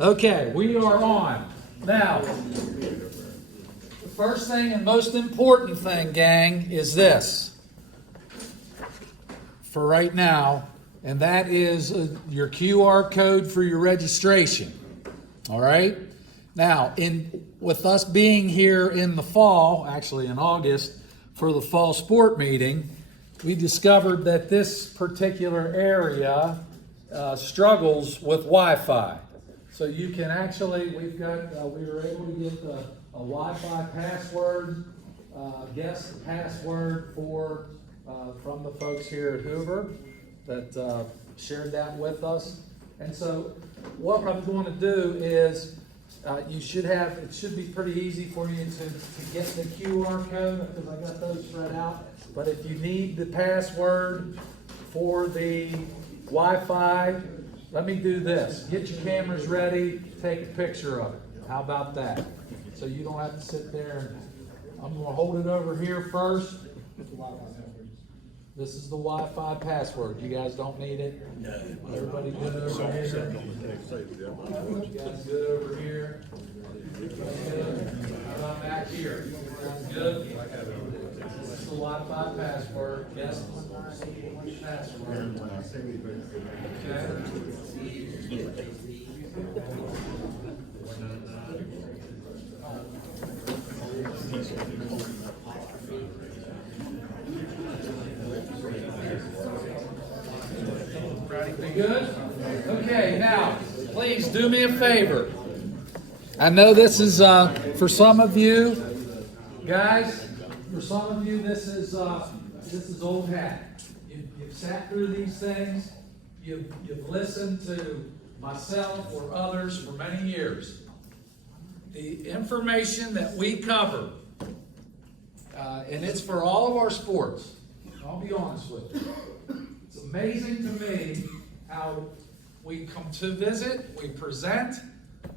Okay, we are on. Now, the first thing and most important thing, gang, is this for right now, and that is your QR code for your registration. All right? Now, with us being here in the fall, actually in August, for the fall sport meeting, we discovered that this particular area struggles with Wi-Fi. So you can actually, we were able to get a Wi-Fi password, guest password from the folks here at Hoover that shared that with us. And so what I'm going to do is, it should be pretty easy for you to get the QR code because I got those spread out. But if you need the password for the Wi-Fi, let me do this. Get your cameras ready, take a picture of it. How about that? So you don't have to sit there and I'm going to hold it over here first. This is the Wi-Fi password. You guys don't need it? No. Everybody good over here? You guys good over here? How about back here? Sounds good? This is the Wi-Fi password. Yes. Password. We good? Okay, now, please do me a favor. I know this is, for some of you, guys, for some of you, this is old hat. You've sat through these things. You've listened to myself or others for many years. The information that we cover, and it's for all of our sports, I'll be honest with you. It's amazing to me how we come to visit, we present,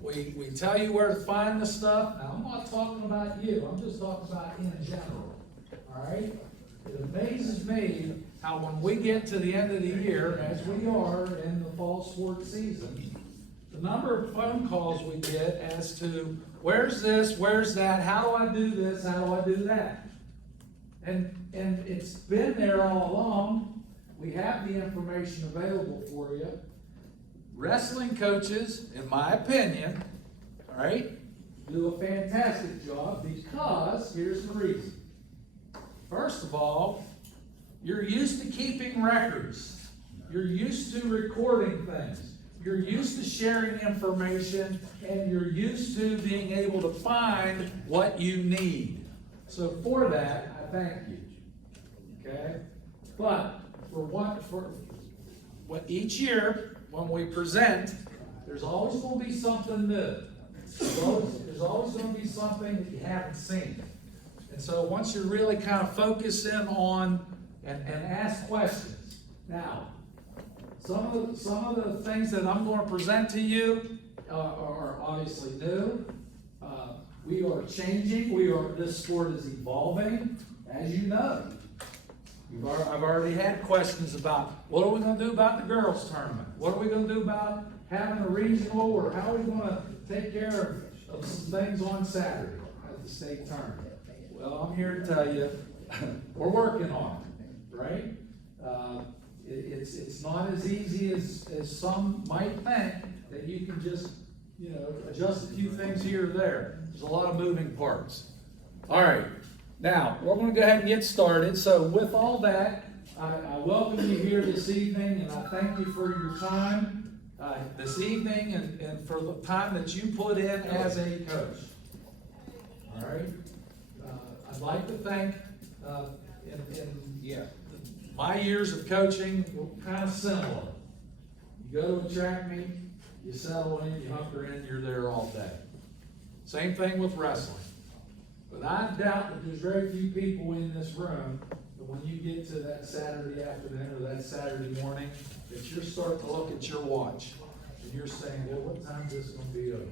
we tell you where to find the stuff. Now, I'm not talking about you, I'm just talking about in general, all right? It amazes me how when we get to the end of the year, as we are in the fall sports season, the number of phone calls we get as to where's this, where's that, how do I do this, how do I do that? And it's been there all along. We have the information available for you. Wrestling coaches, in my opinion, all right, do a fantastic job because here's the reason. First of all, you're used to keeping records. You're used to recording things. You're used to sharing information, and you're used to being able to find what you need. So for that, I thank you. Okay? But for what each year when we present, there's always going to be something new. There's always going to be something that you haven't seen. And so once you really kind of focus in on and ask questions. Now, some of the things that I'm going to present to you are obviously new. We are changing. This sport is evolving, as you know. I've already had questions about what are we going to do about the girls' tournament? What are we going to do about having a regional, or how are we going to take care of some things on Saturday at the state tournament? Well, I'm here to tell you, we're working on it, right? It's not as easy as some might think that you can just, adjust a few things here or there. There's a lot of moving parts. All right. Now, we're going to go ahead and get started. So with all that, I welcome you here this evening, and I thank you for your time this evening and for the time that you put in as a coach. All right? I'd like to thank, my years of coaching were kind of similar. You go to a track meet, you settle in, you hunker in, you're there all day. Same thing with wrestling. But I doubt that there's very few people in this room that when you get to that Saturday afternoon or that Saturday morning, that you're starting to look at your watch and you're saying, well, what time is this going to be over?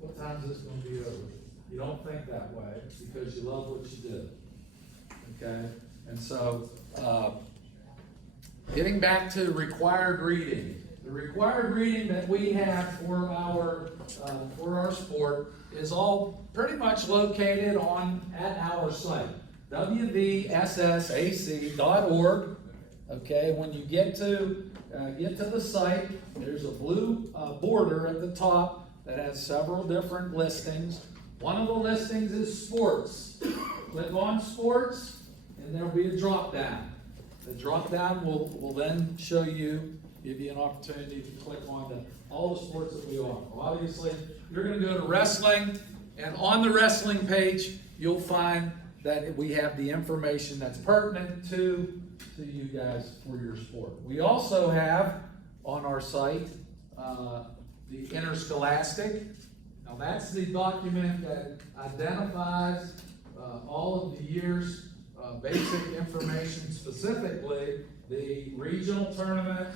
What time is this going to be over? You don't think that way because you love what you do. Okay? And so, getting back to required reading, The required reading that we have for our sport is all pretty much located at our site, WVSSAC.org. Okay, when you get to the site, there's a blue border at the top that has several different listings. One of the listings is sports. Click on sports, and there'll be a drop down. The drop down will then give you an opportunity to click on all the sports that we offer. Obviously, you're going to go to wrestling, and on the wrestling page, you'll find that we have the information that's pertinent to you guys for your sport. We also have on our site the Interscholastic. Now that's the document that identifies all of the year's basic information, specifically the regional tournament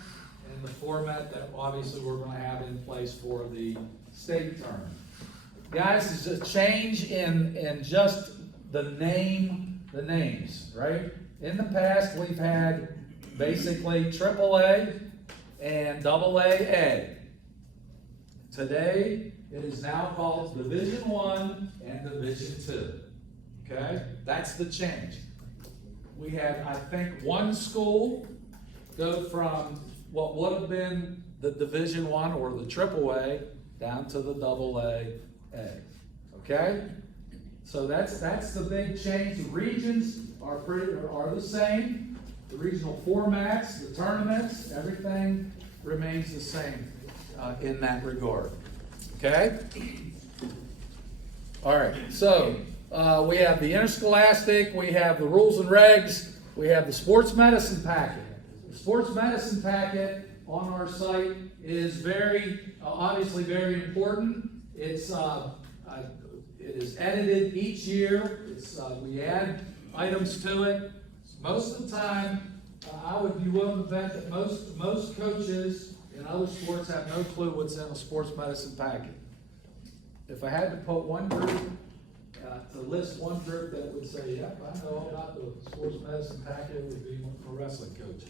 and the format that obviously we're going to have in place for the state tournament. Guys, there's a change in just the names, right? In the past, we've had basically AAA and AA. Today, it is now called Division I and Division II. Okay? That's the change. We had, I think, one school go from what would have been the Division I or the AAA down to the AA. Okay? So that's the big change. The regions are the same. The regional formats, the tournaments, everything remains the same in that regard. Okay? All right. So we have the Interscholastic, we have the rules and regs, we have the sports medicine packet. The sports medicine packet on our site is obviously very important. It is edited each year. We add items to it. Most of the time, I would be willing to bet that most coaches in other sports have no clue what's in a sports medicine packet. If I had to put one group, to list one group that would say, yep, I know about the sports medicine packet, it would be for wrestling coaches.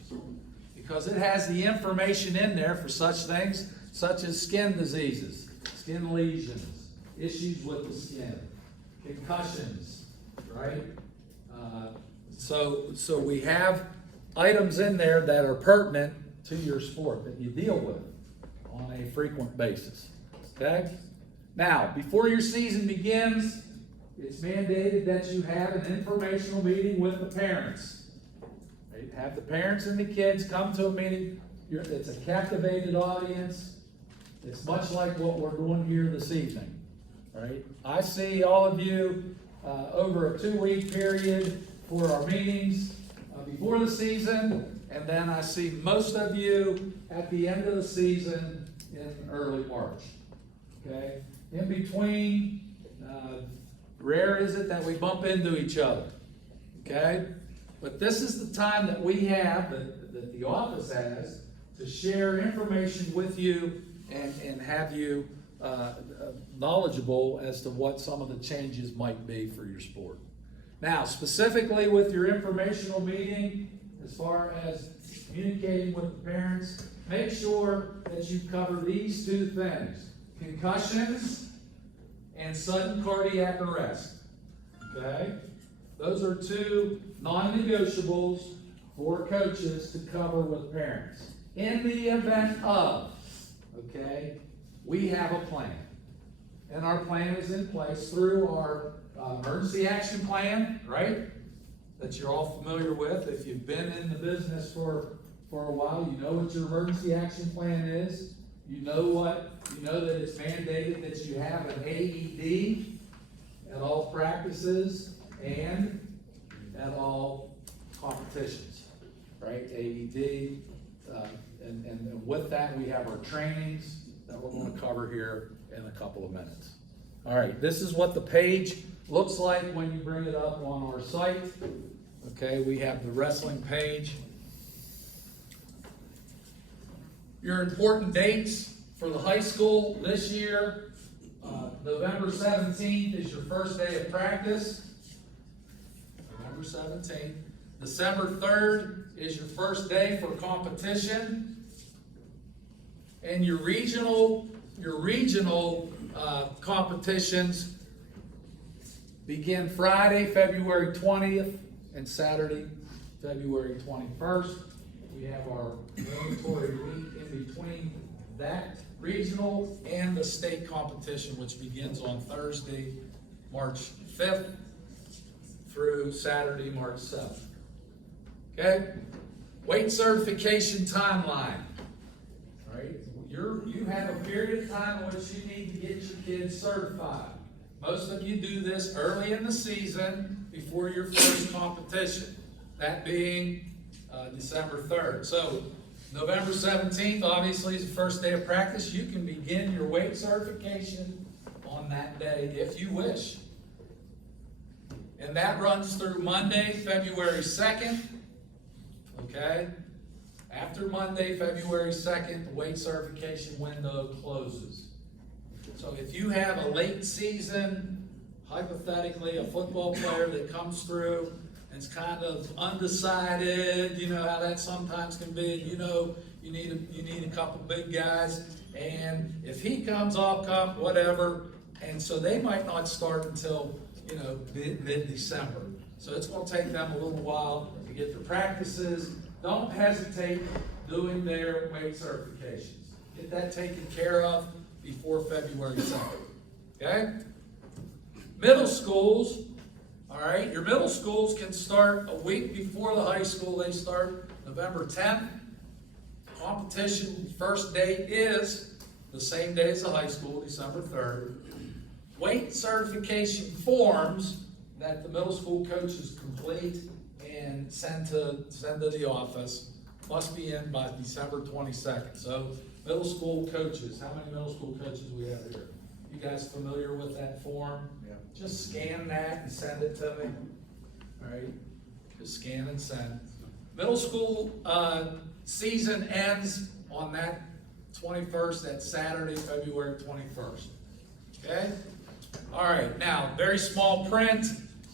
Because it has the information in there for such things such as skin diseases, skin lesions, issues with the skin, concussions, right? So we have items in there that are pertinent to your sport that you deal with on a frequent basis. Okay? Now, before your season begins, it's mandated that you have an informational meeting with the parents. Right? Have the parents and the kids come to a meeting. It's a captivated audience. It's much like what we're doing here this evening. Right? I see all of you over a 2-week period for our meetings before the season, and then I see most of you at the end of the season in early March. Okay? In between, rare is it that we bump into each other. Okay? But this is the time that we have, that the office has, to share information with you and have you knowledgeable as to what some of the changes might be for your sport. Now, specifically with your informational meeting, as far as communicating with the parents, make sure that you cover these 2 things: concussions and sudden cardiac arrest. Okay? Those are 2 non-negotiables for coaches to cover with parents. In the event of, okay, we have a plan. And our plan is in place through our emergency action plan, right? That you're all familiar with. If you've been in the business for a while, you know what your emergency action plan is. You know that it's mandated that you have an AED at all practices and at all competitions, right? AED, and with that we have our trainings that we're going to cover here in a couple of minutes. All right, this is what the page looks like when you bring it up on our site. Okay, we have the wrestling page. Your important dates for the high school this year: November 17th is your first day of practice. November 17th. December 3rd is your first day for competition. And your regional competitions begin Friday, February 20th, and Saturday, February 21st. We have our mandatory week in between that regional and the state competition, which begins on Thursday, March 5th through Saturday, March 7th. Okay? Weight certification timeline. All right? You have a period of time in which you need to get your kids certified. Most of you do this early in the season before your first competition, that being December 3rd. So November 17th, obviously, is the first day of practice. You can begin your weight certification on that day if you wish. And that runs through Monday, February 2nd. Okay? After Monday, February 2nd, the weight certification window closes. So if you have a late season, hypothetically, a football player that comes through and is kind of undecided, you know how that sometimes can be, you know, you need a couple big guys, and if he comes, I'll come, whatever, and so they might not start until, you know, mid-December. So it's going to take them a little while to get their practices. Don't hesitate doing their weight certifications. Get that taken care of before February 2nd. Okay? Middle schools, all right, your middle schools can start a week before the high school. They start November 10th. Competition first date is the same day as the high school, December 3rd. Weight certification forms that the middle school coaches complete and send to the office must be in by December 22nd. So middle school coaches, how many middle school coaches we have here? You guys familiar with that form? Yeah. Just scan that and send it to me. All right, just scan and send. Middle school season ends on that 21st, that Saturday, February 21st. Okay? All right, now, very small print,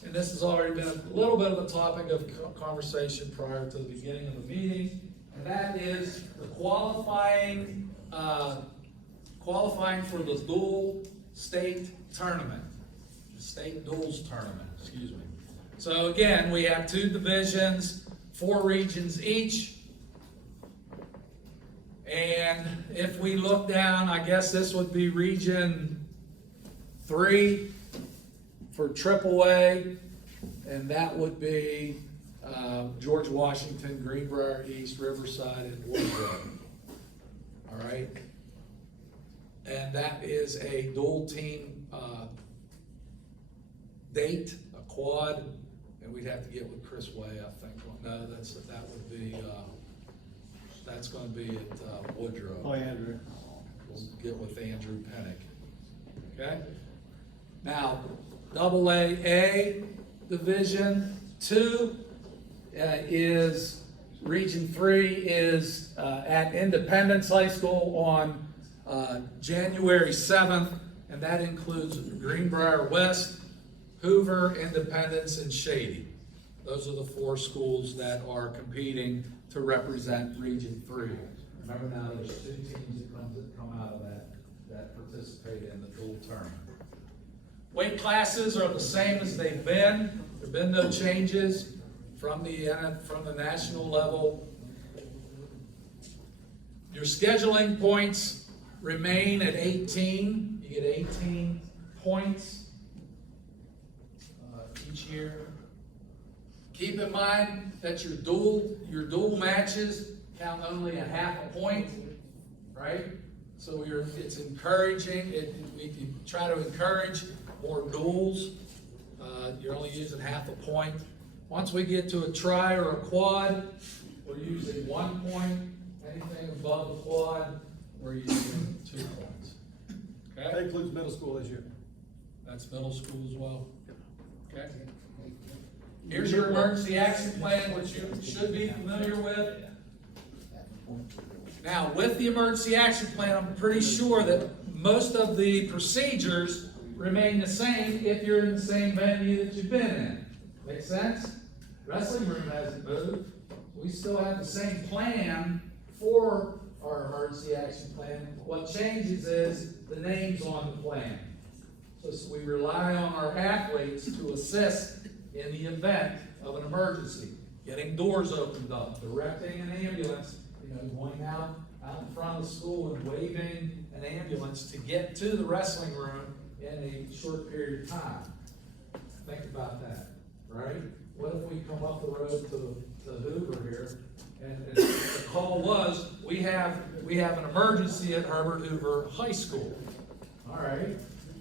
and this has already been a little bit of a topic of conversation prior to the beginning of the meeting, and that is the qualifying for the dual state tournament, the state duals tournament, excuse me. So again, we have 2 divisions, 4 regions each. And if we look down, I guess this would be region 3 for AAA, and that would be George Washington, Greenbrier East, Riverside, and Woodrow. All right? And that is a dual team date, a quad, and we'd have to get with Chris Way, I think. No, that's going to be at Woodrow. Oh, Andrew. We'll get with Andrew Pennick. Okay? Now, AA Division 2 is, Region 3 is at Independence High School on January 7th, and that includes Greenbrier West, Hoover, Independence, and Shady. Those are the 4 schools that are competing to represent Region 3. Remember now, there's 2 teams that come out of that participate in the dual tournament. Weight classes are the same as they've been. There have been no changes from the national level. Your scheduling points remain at 18. You get 18 points each year. Keep in mind that your dual matches count only a half a point, right? So it's encouraging. We can try to encourage more duels. You're only using half a point. Once we get to a try or a quad, we're using 1 point. Anything above a quad, we're using 2 points. Okay? That includes middle school this year. That's middle school as well. Okay? Here's your emergency action plan, which you should be familiar with. Now, with the emergency action plan, I'm pretty sure that most of the procedures remain the same if you're in the same venue that you've been in. Make sense? Wrestling room hasn't moved. We still have the same plan for our emergency action plan. What changes is the names on the plan. So we rely on our athletes to assist in the event of an emergency, getting doors opened up, directing an ambulance, going out in front of the school and waving an ambulance to get to the wrestling room in a short period of time. Think about that, right? What if we come up the road to Hoover here, and the call was, we have an emergency at Herbert Hoover High School. All right,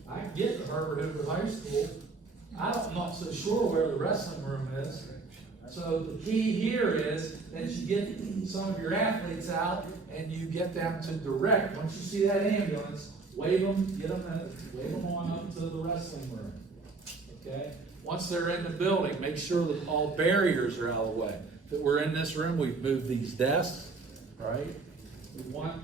I can get to Herbert Hoover High School. I'm not so sure where the wrestling room is. So the key here is that you get some of your athletes out and you get them to direct. Once you see that ambulance, wave them, wave them on up to the wrestling room. Okay? Once they're in the building, make sure that all barriers are out of the way. If we're in this room, we've moved these desks, right? We don't want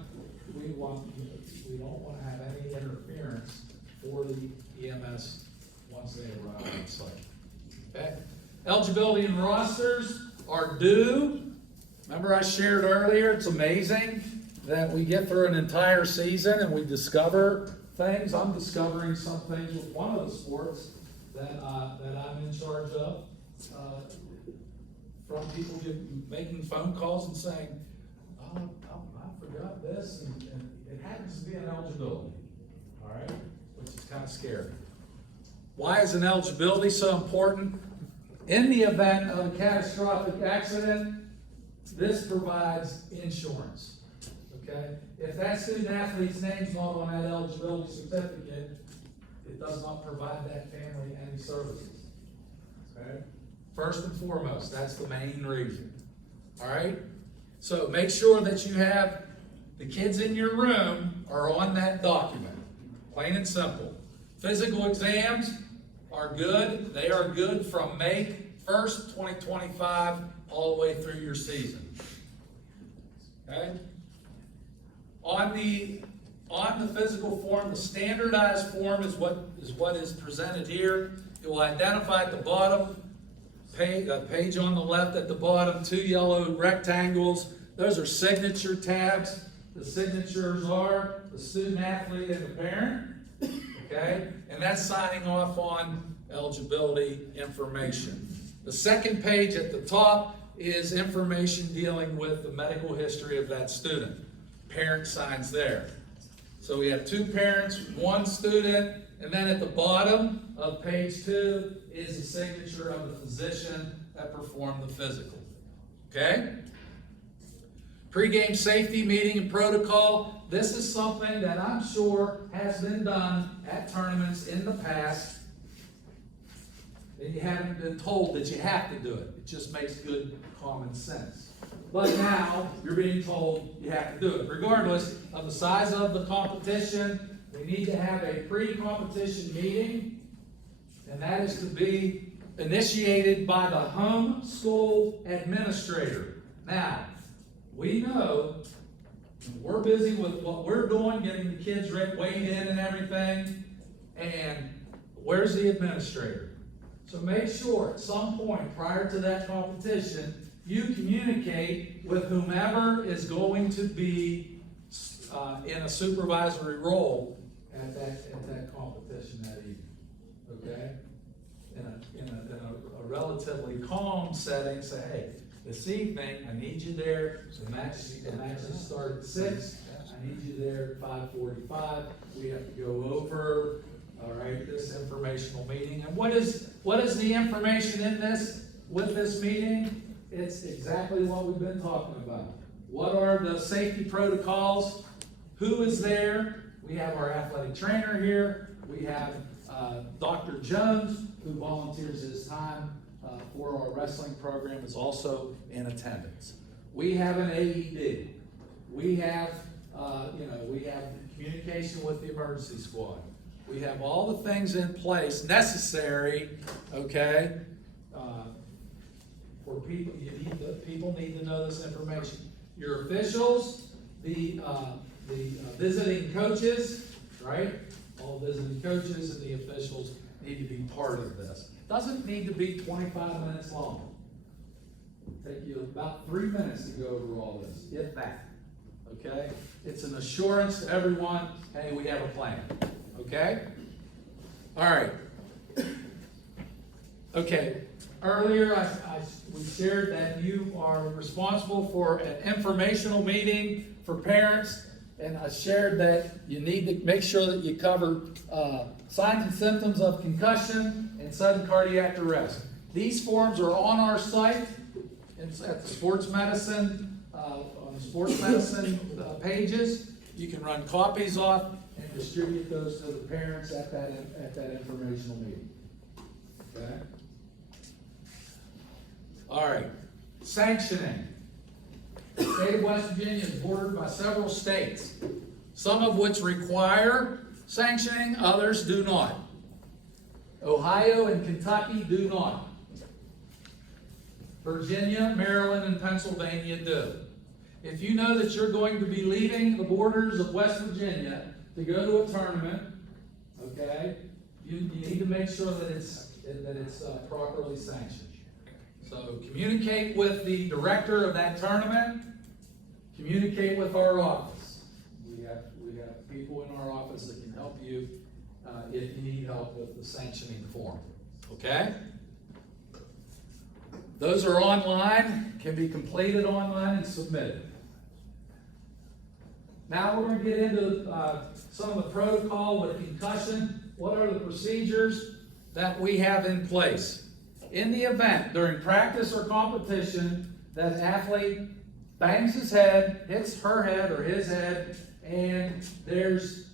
to have any interference for the EMS once they arrive on site. Okay? Eligibility and rosters are due. Remember I shared earlier, it's amazing that we get through an entire season and we discover things. I'm discovering some things with one of the sports that I'm in charge of, from people making phone calls and saying, oh, I forgot this, and it happens to be an eligibility, all right, which is kind of scary. Why is an eligibility so important? In the event of a catastrophic accident, this provides insurance, okay? If that student athlete's name's not on that eligibility certificate, it does not provide that family any services, okay? First and foremost, that's the main reason, all right? So make sure that you have the kids in your room are on that document, plain and simple. Physical exams are good. They are good from May 1st, 2025, all the way through your season. Okay? On the physical form, the standardized form is what is presented here. It will identify at the bottom, page on the left at the bottom, 2 yellow rectangles. Those are signature tabs. The signatures are the student athlete and the parent. Okay? And that's signing off on eligibility information. The second page at the top is information dealing with the medical history of that student. Parent signs there. So we have 2 parents, 1 student, and then at the bottom of page 2 is the signature of the physician that performed the physical. Okay? Pre-game safety meeting and protocol. This is something that I'm sure has been done at tournaments in the past. And you haven't been told that you have to do it. It just makes good common sense. But now you're being told you have to do it. Regardless of the size of the competition, we need to have a pre-competition meeting, and that is to be initiated by the home school administrator. Now, we know we're busy with what we're doing, getting the kids weighed in and everything, and where's the administrator? So make sure at some point prior to that competition, you communicate with whomever is going to be in a supervisory role at that competition that evening. Okay? In a relatively calm setting, say, hey, this evening I need you there. The matches start at 6. I need you there at 5:45. We have to go over, all right, this informational meeting. And what is the information in this with this meeting? It's exactly what we've been talking about. What are the safety protocols? Who is there? We have our athletic trainer here. We have Dr. Jones, who volunteers his time for our wrestling program, is also in attendance. We have an AED. We have, we have communication with the emergency squad. We have all the things in place necessary, okay, for people. People need to know this information. Your officials, the visiting coaches, right? All visiting coaches and the officials need to be part of this. Doesn't need to be 25 minutes long. It'll take you about 3 minutes to go over all this, if that. okay? It's an assurance to everyone, hey, we have a plan, okay? All right. Okay, earlier we shared that you are responsible for an informational meeting for parents, and I shared that you need to make sure that you cover signs and symptoms of concussion and sudden cardiac arrest. These forms are on our site at the sports medicine, on the sports medicine pages. You can run copies off and distribute those to the parents at that informational meeting. Okay? All right. Sanctioning. The state of West Virginia is bordered by several states, some of which require sanctioning, others do not. Ohio and Kentucky do not. Virginia, Maryland, and Pennsylvania do. If you know that you're going to be leaving the borders of West Virginia to go to a tournament, okay, you need to make sure that it's properly sanctioned. So communicate with the director of that tournament. Communicate with our office. We have people in our office that can help you if you need help with the sanctioning form. Okay? Those are online, can be completed online and submitted. Now we're going to get into some of the protocol with concussion. What are the procedures that we have in place? In the event, during practice or competition, that an athlete bangs his head, hits her head or his head, and there's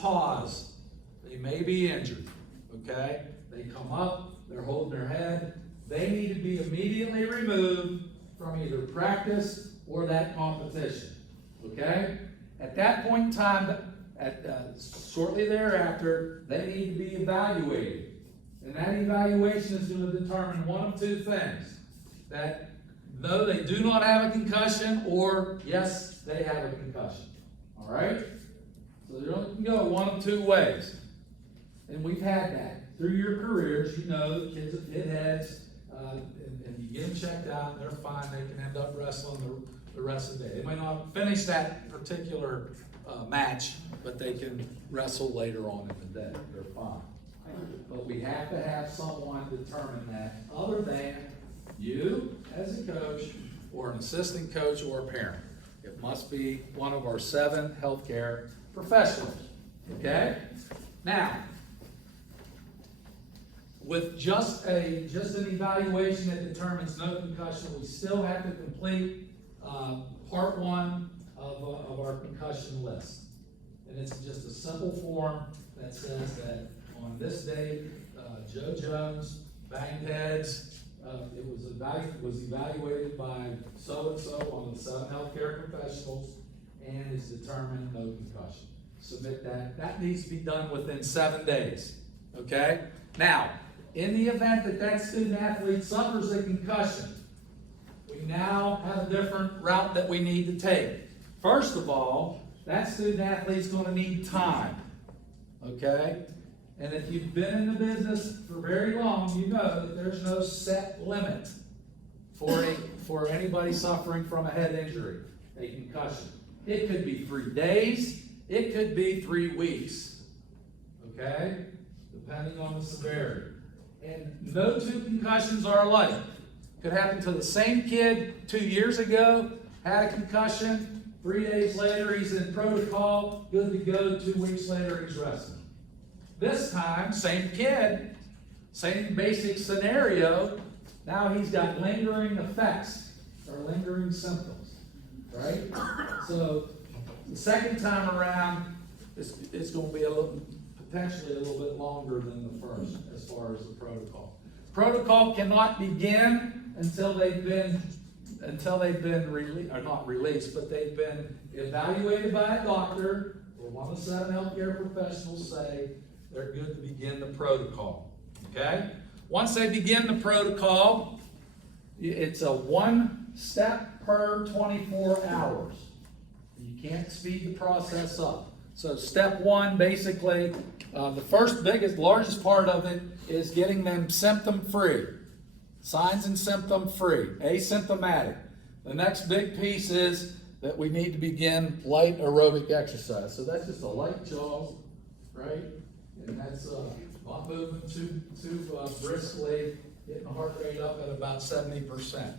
pause. They may be injured, okay? They come up, they're holding their head. They need to be immediately removed from either practice or that competition, okay? At that point in time, shortly thereafter, they need to be evaluated. And that evaluation is going to determine one of two things. That no, they do not have a concussion, or yes, they have a concussion. All right? So you can go one of two ways. And we've had that. Through your careers, you know, the kids have hit heads, and you get them checked out, and they're fine. They can end up wrestling the rest of the day. They might not finish that particular match, but they can wrestle later on in the day. They're fine. But we have to have someone determine that other than you as a coach or an assistant coach or a parent. It must be one of our 7 healthcare professionals. Okay? Now, with just an evaluation that determines no concussion, we still have to complete part 1 of our concussion list. And it's just a simple form that says that on this date, Joe Jones banged heads. It was evaluated by so-and-so on the 7 healthcare professionals and is determined no concussion. Submit that. That needs to be done within 7 days. Okay? Now, in the event that that student athlete suffers a concussion, we now have a different route that we need to take. First of all, that student athlete's going to need time. Okay? And if you've been in the business for very long, you know that there's no set limit for anybody suffering from a head injury, a concussion. It could be 3 days, it could be 3 weeks, okay? Depending on the severity. And no 2 concussions are alike. Could happen to the same kid 2 years ago, had a concussion, 3 days later he's in protocol, good to go, 2 weeks later he's wrestling. This time, same kid, same basic scenario, now he's got lingering effects or lingering symptoms, right? So the second time around, it's going to be potentially a little bit longer than the first as far as the protocol. Protocol cannot begin until they've been released, or not released, but they've been evaluated by a doctor or one of the 7 healthcare professionals say they're good to begin the protocol. Okay? Once they begin the protocol, it's a 1 step per 24 hours. You can't speed the process up. So step 1, basically, the first largest part of it is getting them symptom-free. Signs and symptom-free, asymptomatic. The next big piece is that we need to begin light aerobic exercise. So that's just a light jog, right? And that's not moving too briskly, getting the heart rate up at about 70%.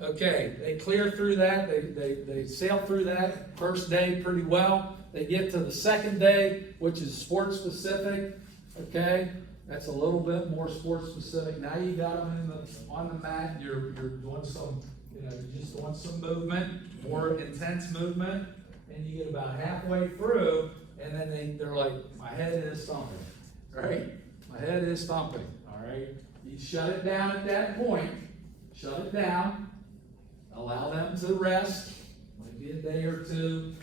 Okay, they clear through that, they sail through that first day pretty well. They get to the second day, which is sport specific, okay? That's a little bit more sport specific. Now you got them on the mat, you're doing some, you're just doing some movement, more intense movement, and you get about halfway through, and then they're like, my head is thumping, right? My head is thumping, all right? You shut it down at that point, shut it down, allow them to rest, maybe a day or two,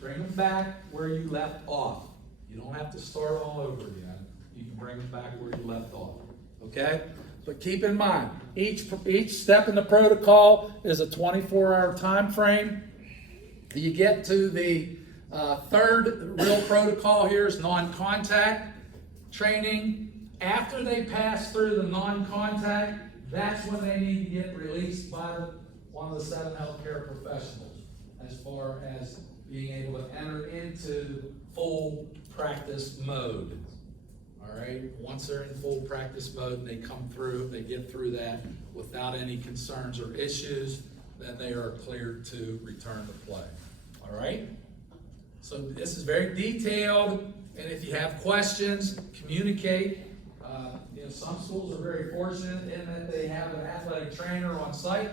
bring them back where you left off. You don't have to start all over again. You can bring them back where you left off, okay? But keep in mind, each step in the protocol is a 24-hour time frame. You get to the third real protocol here is non-contact training. After they pass through the non-contact, that's when they need to get released by one of the 7 healthcare professionals as far as being able to enter into full practice mode. All right, once they're in full practice mode and they come through, they get through that without any concerns or issues, then they are cleared to return to play. All right, so this is very detailed, and if you have questions, communicate. Some schools are very fortunate in that they have an athletic trainer on site,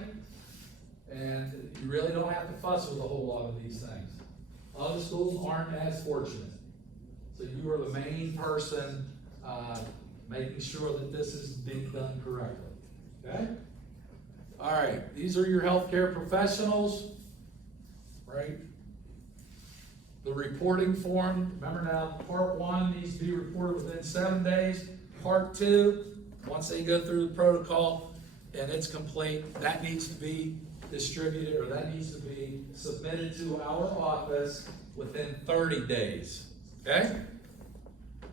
and you really don't have to fuss with a whole lot of these things. Other schools aren't as fortunate. So you are the main person making sure that this is being done correctly. Okay? All right, these are your healthcare professionals, right? The reporting form, remember now, part 1 needs to be reported within 7 days. Part 2, once they go through the protocol and it's complete, that needs to be distributed, or that needs to be submitted to our office within 30 days. Okay?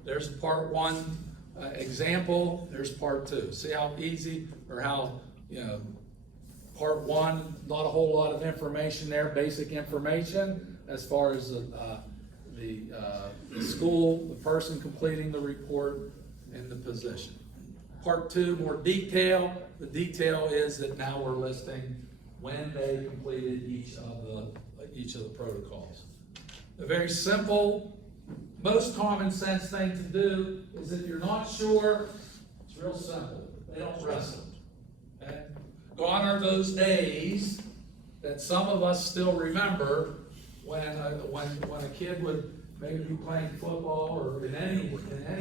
There's a part 1 example, there's part 2. See how easy, or how, part 1, not a whole lot of information there, basic information as far as the school, the person completing the report, and the position. Part 2, more detail. The detail is that now we're listing when they completed each of the protocols. A very simple, most common sense thing to do is, if you're not sure, it's real simple. They don't wrestle. Okay? Gone are those days that some of us still remember when a kid would maybe be playing football or in any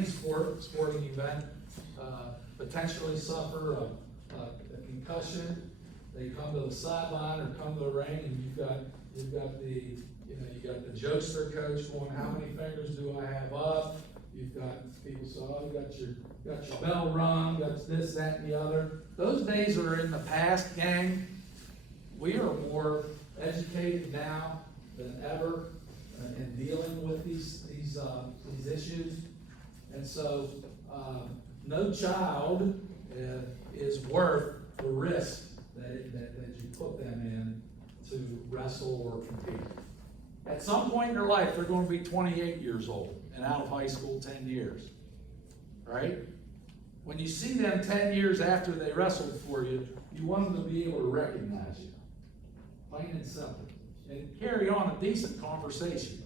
sporting event, potentially suffer a concussion. They come to the sideline or come to the ring, and you've got the jokester coach going, how many fingers do I have up? You've got people say, oh, you got your bell rung, got this, that, and the other. Those days are in the past, gang. We are more educated now than ever in dealing with these issues, and so no child is worth the risk that you put them in to wrestle or compete. At some point in their life, they're going to be 28 years old and out of high school 10 years, right? When you see them 10 years after they wrestled for you, you want them to be able to recognize you, plain and simple, and carry on a decent conversation.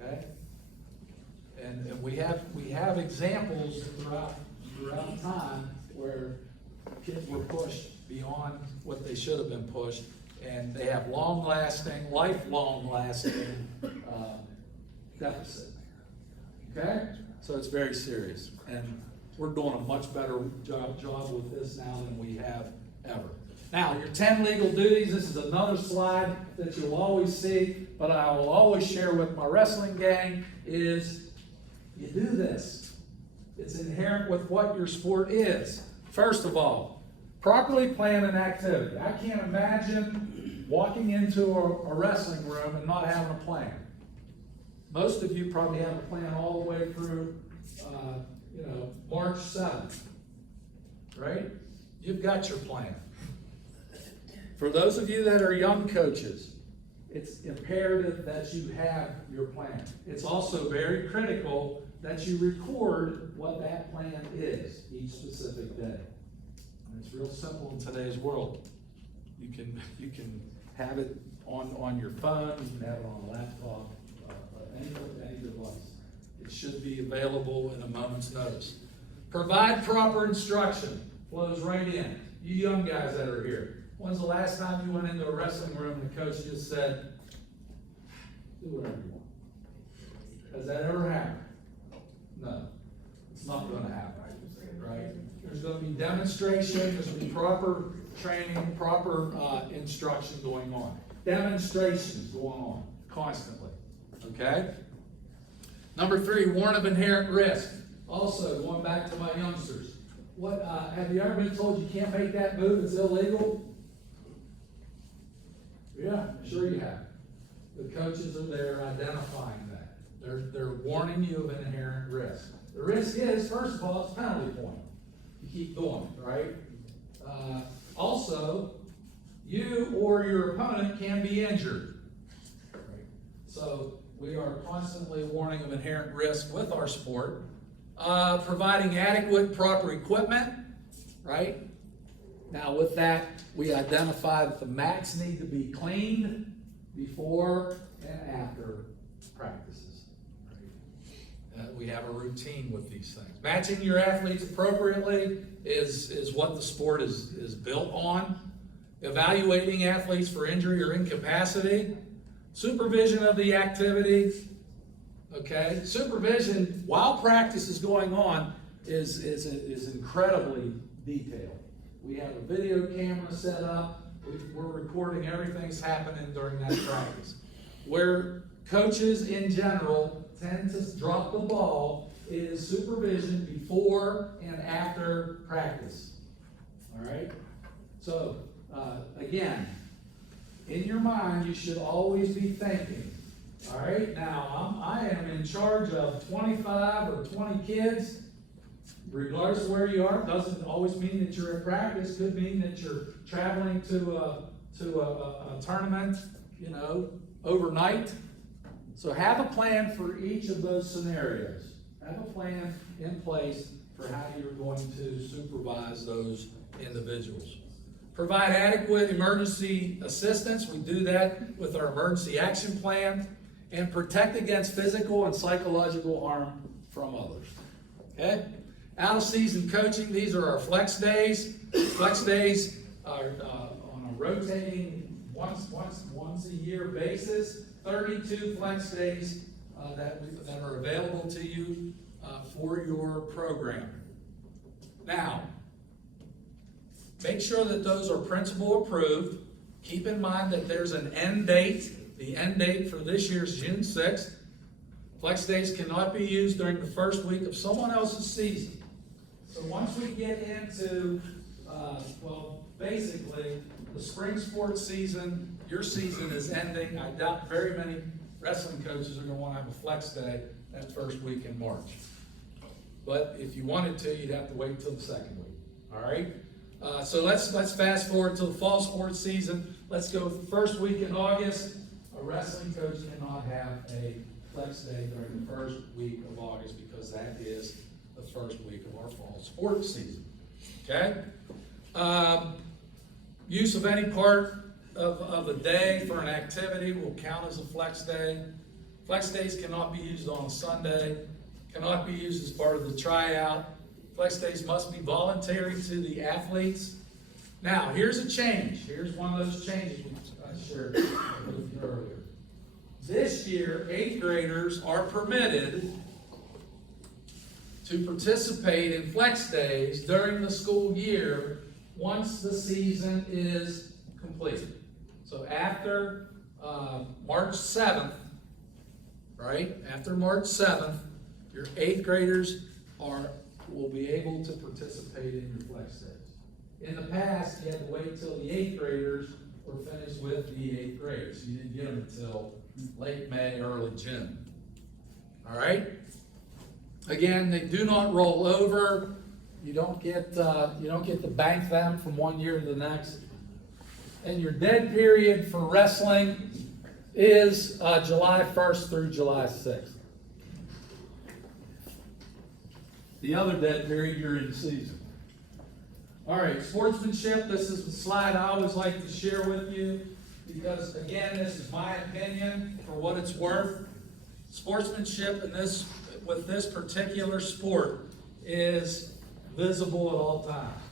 Okay, and we have examples throughout time where kids were pushed beyond what they should have been pushed, and they have lifelong lasting deficit. Okay, so it's very serious, and we're doing a much better job with this now than we have ever. Now, your 10 legal duties, this is another slide that you'll always see, but I will always share with my wrestling gang, is you do this. It's inherent with what your sport is. First of all, properly plan an activity. I can't imagine walking into a wrestling room and not having a plan. Most of you probably have a plan all the way through, March 7th, right? You've got your plan. For those of you that are young coaches, it's imperative that you have your plan. It's also very critical that you record what that plan is each specific day. And it's real simple in today's world. You can have it on your phone, you can have it on a laptop, any device. It should be available in a moment's notice. Provide proper instruction. Flows right in. You young guys that are here, when's the last time you went into a wrestling room and the coach just said, do whatever you want? Has that ever happened? No. It's not going to happen, right? There's going to be demonstration, there's going to be proper training, proper instruction going on. Demonstrations going on constantly, okay? Number 3, warn of inherent risk. Also, going back to my youngsters, what have you ever been told you can't make that move, it's illegal? Yeah, sure you have. The coaches are there identifying that. They're warning you of an inherent risk. The risk is, first of all, it's penalty point. You keep going, right? Also, you or your opponent can be injured. Right? So we are constantly warning of inherent risk with our sport. Providing adequate, proper equipment, right? Now with that, we identify that the mats need to be cleaned before and after practices. Right? We have a routine with these things. Matching your athletes appropriately is what the sport is built on. Evaluating athletes for injury or incapacity. Supervision of the activity. Okay, supervision while practice is going on is incredibly detailed. We have a video camera set up. We're recording everything that's happening during that practice. Where coaches in general tend to drop the ball is supervision before and after practice. All right. So again, in your mind, you should always be thinking. All right, now I am in charge of 25 or 20 kids, regardless of where you are. Doesn't always mean that you're at practice. Could mean that you're traveling to a tournament, overnight. So have a plan for each of those scenarios. Have a plan in place for how you're going to supervise those individuals. Provide adequate emergency assistance. We do that with our emergency action plan. And protect against physical and psychological harm from others. Okay? Out of season coaching, these are our flex days. Flex days are on a rotating once a year basis. 32 flex days that are available to you for your program. Now, make sure that those are principal approved. Keep in mind that there's an end date. The end date for this year is June 6th. Flex days cannot be used during the first week of someone else's season. So once we get into, basically, the spring sports season, your season is ending. I doubt very many wrestling coaches are going to want to have a flex day that first week in March. But if you wanted to, you'd have to wait until the second week. All right? So let's fast forward to the fall sports season. Let's go first week in August. A wrestling coach cannot have a flex day during the first week of August because that is the first week of our fall sports season. Okay? Use of any part of a day for an activity will count as a flex day. Flex days cannot be used on a Sunday, cannot be used as part of the tryout. Flex days must be voluntary to the athletes. Now, here's a change. Here's one of those changes I shared with you earlier. This year, 8th graders are permitted to participate in flex days during the school year once the season is complete. So after March 7th, right? After March 7th, your 8th graders will be able to participate in your flex days. In the past, you had to wait till the 8th graders were finished with the 8th graders. You didn't get them until late May, early June. All right? Again, they do not roll over. You don't get to bank them from one year to the next. And your dead period for wrestling is July 1st through July 6th. The other dead period, you're in season. All right, sportsmanship. This is the slide I always like to share with you because, again, this is my opinion for what it's worth. Sportsmanship in this, with this particular sport is visible at all times.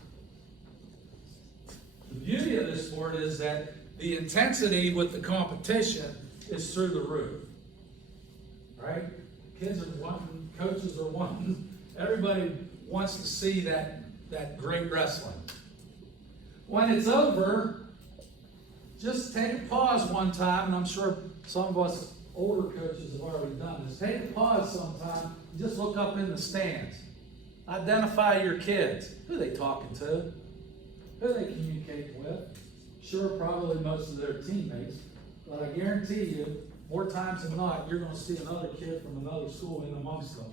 The beauty of this sport is that the intensity with the competition is through the roof. Right? Kids are wanting, coaches are wanting, everybody wants to see that great wrestling. When it's over, just take a pause one time, and I'm sure some of us older coaches have already done this. Take a pause sometime, and just look up in the stands. Identify your kids. Who are they talking to? Who are they communicating with? Sure, probably most of their teammates, but I guarantee you, more times than not, you're going to see another kid from another school in amongst them,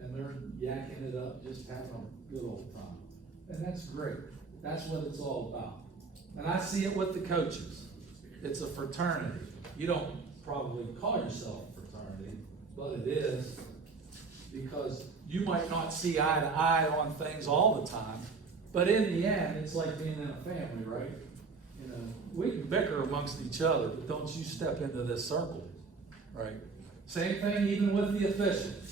and they're yakking it up, just having a good old time. And that's great. That's what it's all about. And I see it with the coaches. It's a fraternity. You don't probably call yourself a fraternity, but it is, because you might not see eye to eye on things all the time, but in the end, it's like being in a family, right? You know, we can bicker amongst each other, but don't you step into this circle, right? Same thing even with the officials.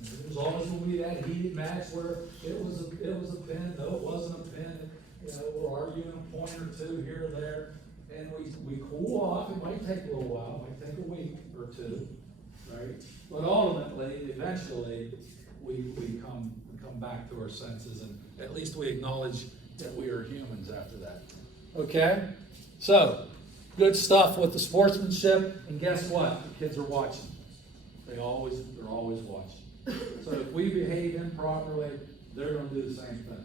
There's always going to be that heated match where it was a pin, no, it wasn't a pin. You know, we're arguing a point or two here or there, and we cool off. It might take a little while, it might take a week or two, right? But ultimately, eventually, we come back to our senses, and at least we acknowledge that we are humans after that. Okay? So, good stuff with the sportsmanship, and guess what? The kids are watching. They're always watching. So if we behave improperly, they're going to do the same thing.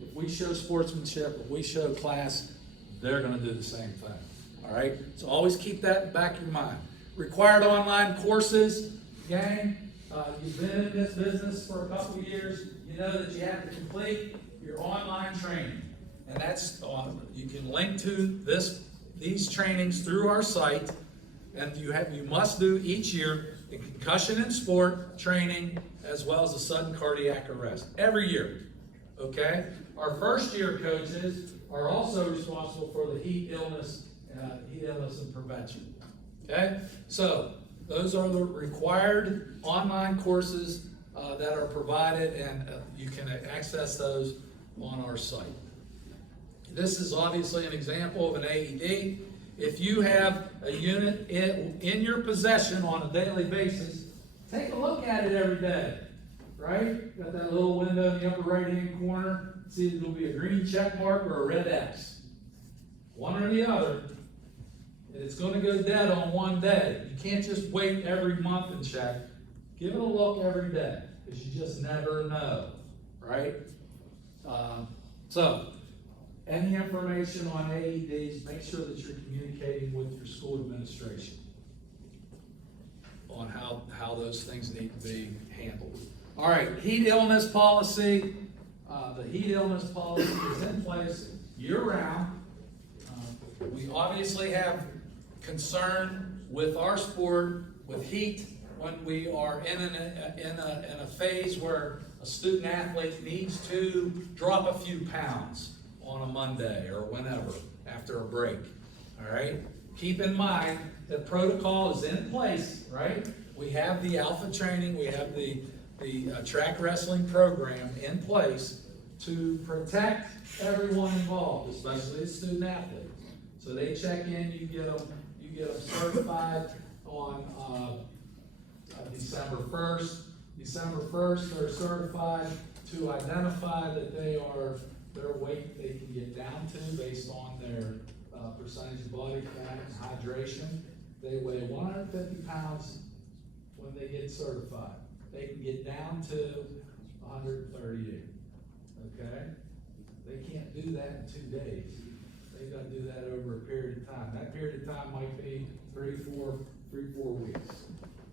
If we show sportsmanship, if we show class, they're going to do the same thing. All right? So always keep that in the back of your mind. Required online courses, gang. You've been in this business for a couple of years. You know that you have to complete your online training. And that's you can link to these trainings through our site. And you must do each year the concussion and sport training, as well as a sudden cardiac arrest every year. Okay? Our first year coaches are also responsible for the heat illness and prevention. Okay? So those are the required online courses that are provided, and you can access those on our site. This is obviously an example of an AED. If you have a unit in your possession on a daily basis, take a look at it every day, right? Got that little window in the upper right-hand corner. It's either going to be a green check mark or a red X. One or the other. And it's going to go dead on one day. You can't just wait every month and check. Give it a look every day, because you just never know, right? So, any information on AEDs, make sure that you're communicating with your school administration on how those things need to be handled. All right, heat illness policy. The heat illness policy is in place year-round. We obviously have concern with our sport with heat when we are in a phase where a student athlete needs to drop a few pounds on a Monday or whenever after a break. All right? Keep in mind that protocol is in place, right? We have the alpha training, we have the track wrestling program in place to protect everyone involved, especially the student athlete. So they check in, you get them certified on December 1st. December 1st, they're certified to identify that their weight they can get down to based on their percentage of body fat and hydration. They weigh 150 pounds when they get certified. They can get down to 138. Okay? They can't do that in 2 days. They've got to do that over a period of time. That period of time might be 3-4 weeks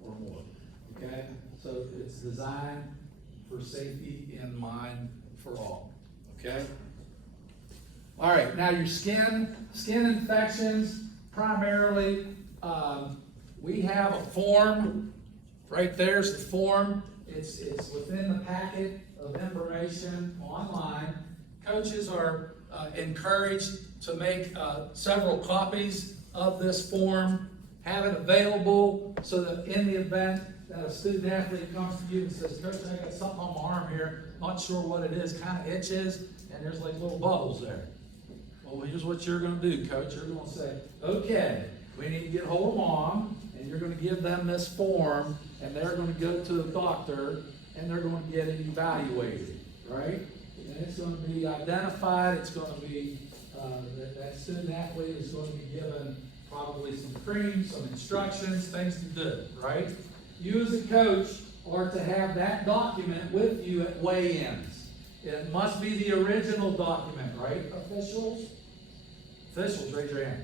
or more. Okay? So it's designed for safety in mind for all. Okay? All right, now your skin infections, primarily we have a form. Right there's the form. It's within the packet of information online. Coaches are encouraged to make several copies of this form, have it available so that in the event that a student athlete comes to you and says, Coach, I got something on my arm here, not sure what it is, kind of itches, and there's like little bubbles there. Well, here's what you're going to do, Coach. You're going to say, okay, we need to get hold of Mom, and you're going to give them this form, and they're going to go to the doctor, and they're going to get it evaluated, right? And it's going to be identified. It's going to be, that student athlete is going to be given probably some cream, some instructions, things to do, right? You as a coach are to have that document with you at weigh-ins. It must be the original document, right? Officials? Officials, raise your hand.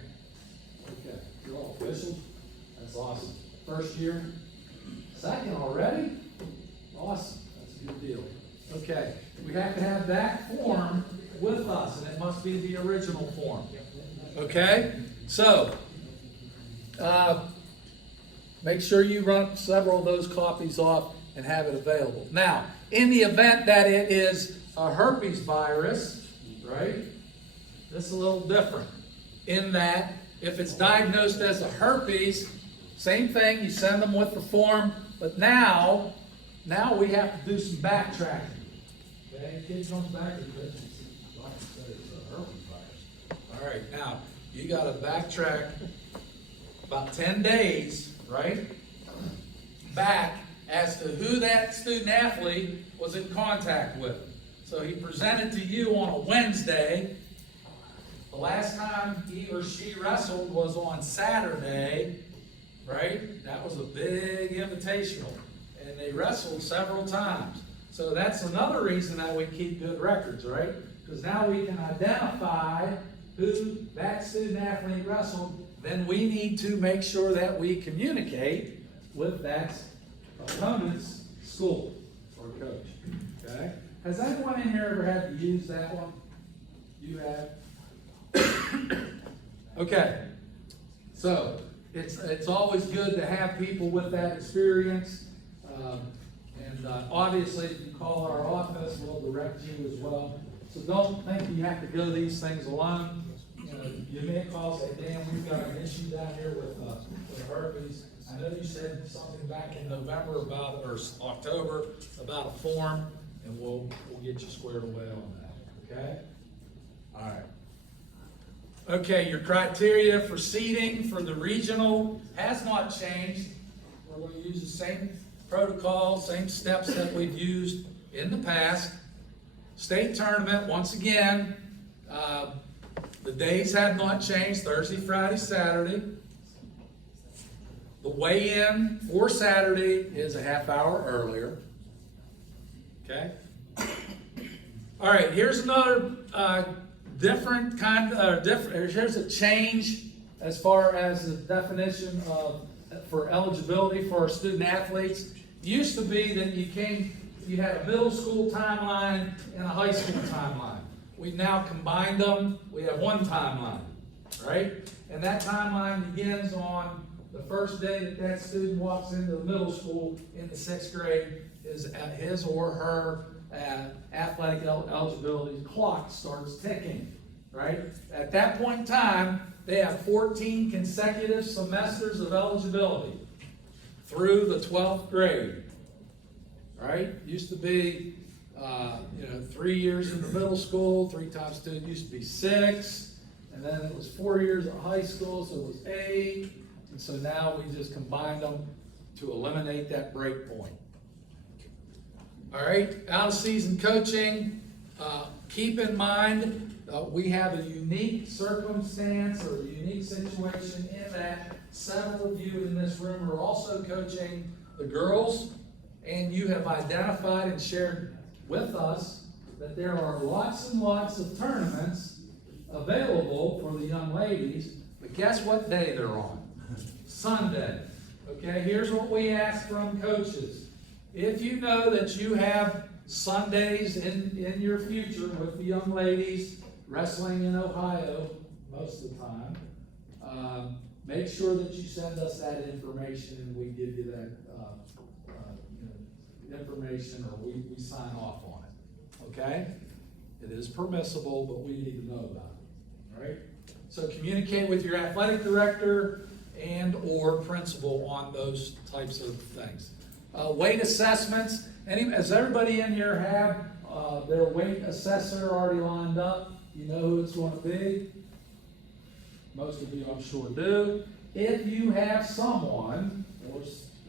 Okay, you're all officials? That's awesome. First year? Second already? Awesome, that's a good deal. Okay, we have to have that form with us, and it must be the original form. Okay? So, make sure you run several of those copies off and have it available. Now, in the event that it is a herpes virus, right? This is a little different in that if it's diagnosed as a herpes, same thing, you send them with the form, but now we have to do some backtracking. Okay, kid comes back and says, doctor said it's a herpes virus. All right, now you got to backtrack about 10 days, right? Back as to who that student athlete was in contact with. So he presented to you on a Wednesday. The last time he or she wrestled was on Saturday, right? That was a big invitational. And they wrestled several times. So that's another reason that we keep good records, right? Because now we can identify who that student athlete wrestled. Then we need to make sure that we communicate with that opponent's school or coach. Okay? Has anyone in here ever had to use that one? You have? Okay. So it's always good to have people with that experience. Obviously, if you call our office, we'll direct you as well. So don't think you have to go these things alone. You may call and say, Dan, we've got an issue down here with herpes. I know you said something back in November about, or October, about a form, and we'll get you squared away on that, okay? All right. Okay, your criteria for seating for the regional has not changed. We're going to use the same protocol, same steps that we've used in the past. State tournament, once again, the days have not changed, Thursday, Friday, Saturday. The weigh-in for Saturday is a half hour earlier. Okay? All right, here's another different kind of, here's a change as far as the definition for eligibility for our student athletes. It used to be that you had a middle school timeline and a high school timeline. We've now combined them. We have one timeline, right? And that timeline begins on the first day that student walks into the middle school in the 6th grade. His or her athletic eligibility clock starts ticking, right? At that point in time, they have 14 consecutive semesters of eligibility through the 12th grade, right? Used to be 3 years in the middle school, 3 times 2 used to be 6, and then it was 4 years at high school, so it was 8, and so now we just combined them to eliminate that break point. All right, out of season coaching, keep in mind we have a unique circumstance or a unique situation in that several of you in this room are also coaching the girls, and you have identified and shared with us that there are lots and lots of tournaments available for the young ladies, but guess what day they're on? Sunday. Okay, here's what we ask from coaches. If you know that you have Sundays in your future with the young ladies wrestling in Ohio most of the time, make sure that you send us that information and we give you that, information, or we sign off on it, okay? It is permissible, but we need to know about it, all right? So communicate with your athletic director and or principal on those types of things. Weight assessments, does everybody in here have their weight assessor already lined up? You know who it's going to be? Most of you, I'm sure, do. If you have someone, or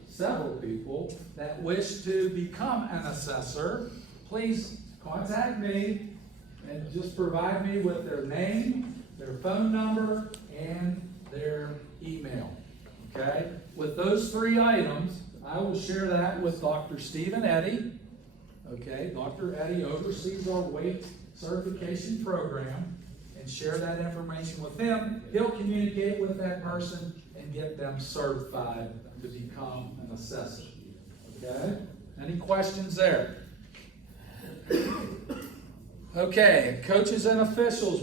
several people, that wish to become an assessor, please contact me and just provide me with their name, their phone number, and their email. Okay? With those 3 items, I will share that with Dr. Stephen Eddy. Okay? Dr. Eddy oversees our weight certification program, and share that information with him. He'll communicate with that person and get them certified to become an assessor. Okay? Any questions there? Okay, coaches and officials,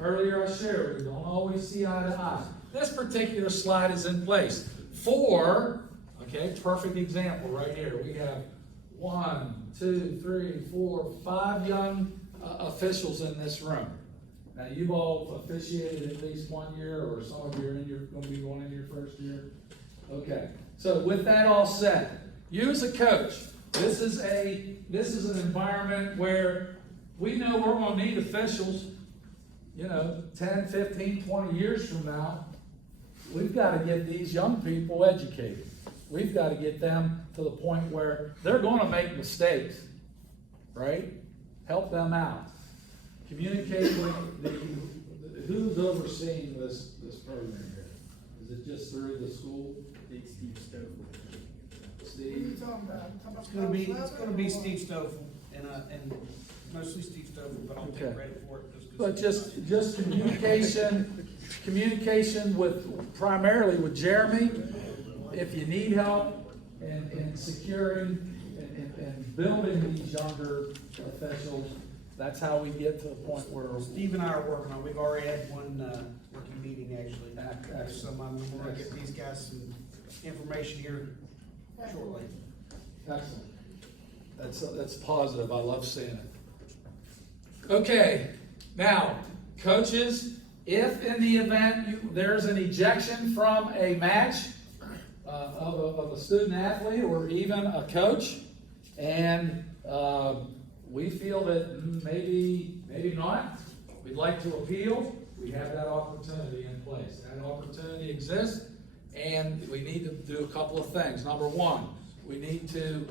earlier I shared, we don't always see eye to eye. This particular slide is in place for, okay, perfect example right here. We have 1, 2, 3, 4, 5 young officials in this room. Now, you've all officiated at least 1 year, or some of you are going to be going into your first year. Okay, so with that all said, you as a coach, this is an environment where we know we're going to need officials, 10, 15, 20 years from now. We've got to get these young people educated. We've got to get them to the point where they're going to make mistakes, right? Help them out. Communicate with who's overseeing this program here? Is it just through the school? Steve Stoffel. Steve? It's going to be Steve Stoffel, and mostly Steve Stoffel, but I'll take credit for it. But just communication with, primarily with Jeremy. If you need help in securing and building these younger officials, that's how we get to the point where Steve and I are working on. We've already had one working meeting actually. So I'm going to get these guys some information here shortly. Excellent. That's positive. I love seeing it. Okay, now coaches, if in the event there's an ejection from a match of a student athlete or even a coach, and we feel that maybe not, we'd like to appeal, we have that opportunity in place. That opportunity exists, and we need to do a couple of things. Number one, we need to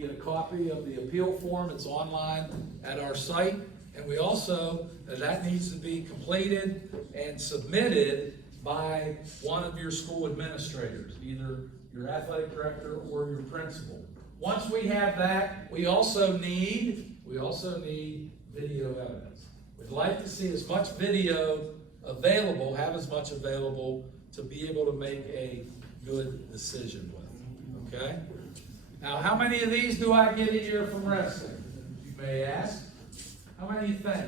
get a copy of the appeal form. It's online at our site, and we also, that needs to be completed and submitted by one of your school administrators, either your athletic director or your principal. Once we have that, we also need video evidence. We'd like to see as much video available, have as much available to be able to make a good decision with. Okay? Now, how many of these do I get a year from wrestling? You may ask. How many do you think?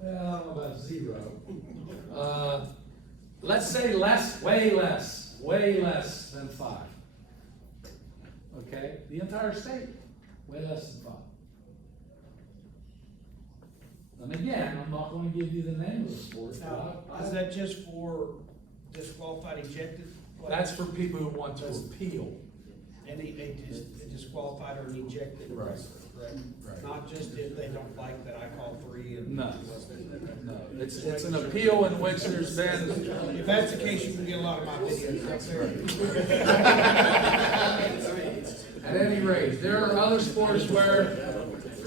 Well, I don't know about 0. Let's say way less than 5. Okay? The entire state, way less than 5. And again, I'm not going to give you the name of the sport. Now, is that just for disqualified ejected? That's for people who want to appeal. And they disqualified or ejected? Right. Right. Not just if they don't like that I call 3 and No. It's an appeal in which there's been. If that's the case, you can get a lot of my videos up there. At any rate, there are other sports where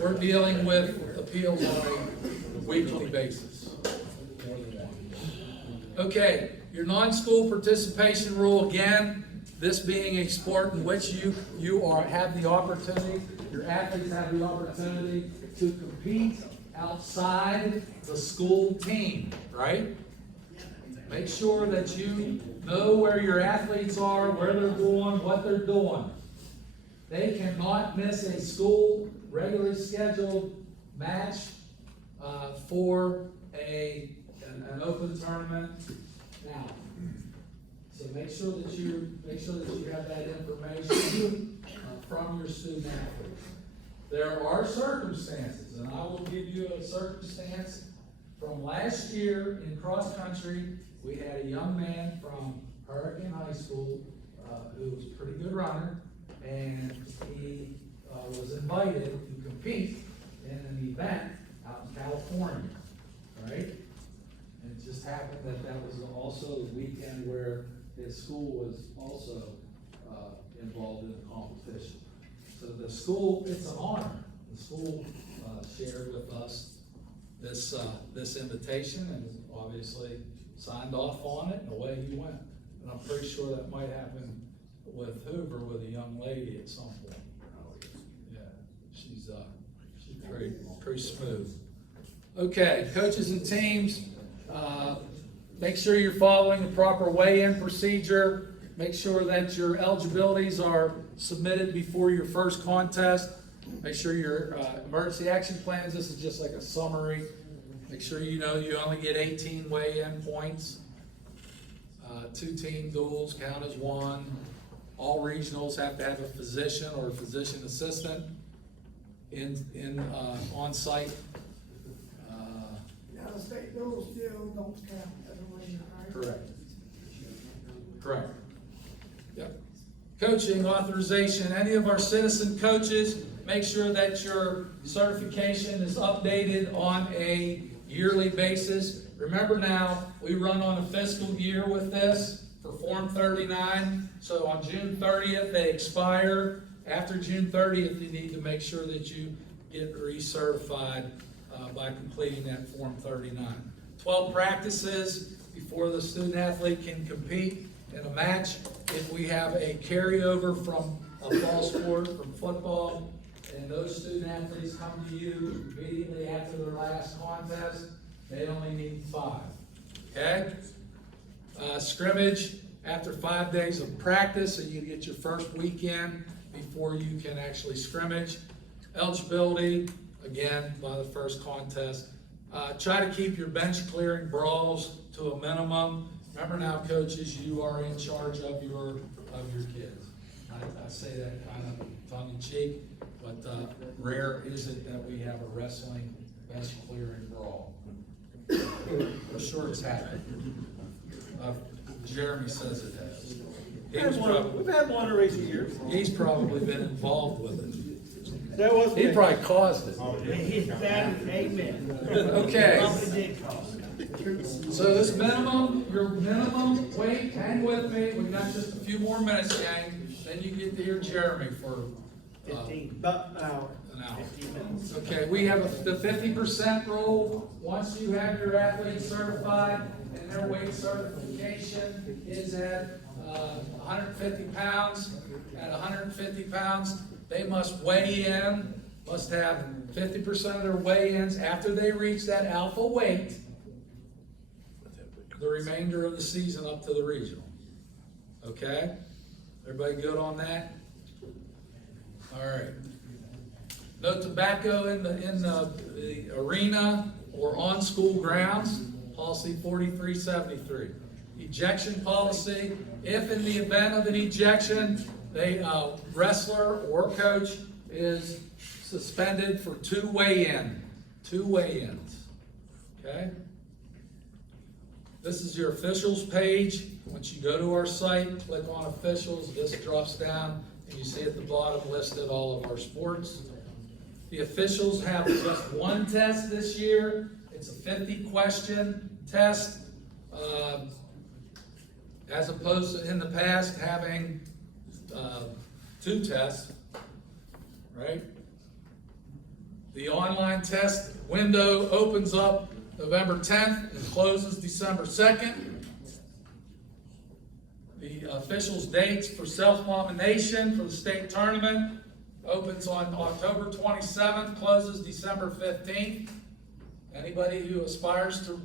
we're dealing with appeals on a weekly basis. More than one. Okay, your non-school participation rule, again, this being a sport in which you have the opportunity, your athletes have the opportunity to compete outside the school team, right? Make sure that you know where your athletes are, where they're going, what they're doing. They cannot miss a school regularly scheduled match for a an open tournament. Now, so make sure that you have that information from your student athlete. There are circumstances, and I will give you a circumstance from last year in cross country. We had a young man from Hurricane High School who was a pretty good runner, and he was invited to compete in an event out in California, right? And it just happened that that was also the weekend where his school was also involved in the competition. So the school, it's an honor. The school shared with us this invitation and obviously signed off on it, and away he went. And I'm pretty sure that might happen with Hoover with a young lady at some point. Yeah, she's pretty smooth. Okay, coaches and teams, make sure you're following the proper weigh-in procedure. Make sure that your eligibilities are submitted before your first contest. Make sure your emergency action plans, this is just like a summary. Make sure you know you only get 18 weigh-in points. 2 team duels count as 1. All regionals have to have a physician or a physician assistant on site. Now, the state duels still don't count as a winner, right? Correct. Yep. Coaching authorization. Any of our citizen coaches, make sure that your certification is updated on a yearly basis. Remember now, we run on a fiscal year with this for Form 39. So on June 30th, they expire. After June 30th, you need to make sure that you get recertified by completing that Form 39. 12 practices before the student athlete can compete in a match. If we have a carryover from a fall sport, from football, and those student athletes come to you immediately after their last contest, they only need 5. Okay? Scrimmage after 5 days of practice, so you get your first weekend before you can actually scrimmage. Eligibility, again, by the first contest. Try to keep your bench clearing brawls to a minimum. Remember now, coaches, you are in charge of your kids. I say that kind of tongue in cheek, but rare is it that we have a wrestling bench clearing brawl. For sure it's happened. Jeremy says it has. We've had one in recent years. He's probably been involved with it. That was He probably caused it. Amen. Okay. Probably did cause it. So this your minimum weight, hang with me, we got just a few more minutes, gang. Then you get to hear Jeremy for 15. About an hour. an hour. 15 minutes. Okay, we have the 50% rule. Once you have your athlete certified and their weight certification is at 150 pounds, at 150 pounds, they must weigh in, must have 50% of their weigh-ins after they reach that alpha weight, the remainder of the season up to the regional. Okay? Everybody good on that? All right. No tobacco in the arena or on school grounds. Policy 4373. Ejection policy. If in the event of an ejection, the wrestler or coach is suspended for 2 weigh-ins. Okay? This is your officials page. Once you go to our site, click on officials, this drops down, and you see at the bottom listed all of our sports. The officials have just 1 test this year. It's a 50-question test, as opposed to in the past having 2 tests, right? The online test window opens up November 10th and closes December 2nd. The officials' dates for self-nomination for the state tournament opens on October 27th, closes December 15th. Anybody who aspires to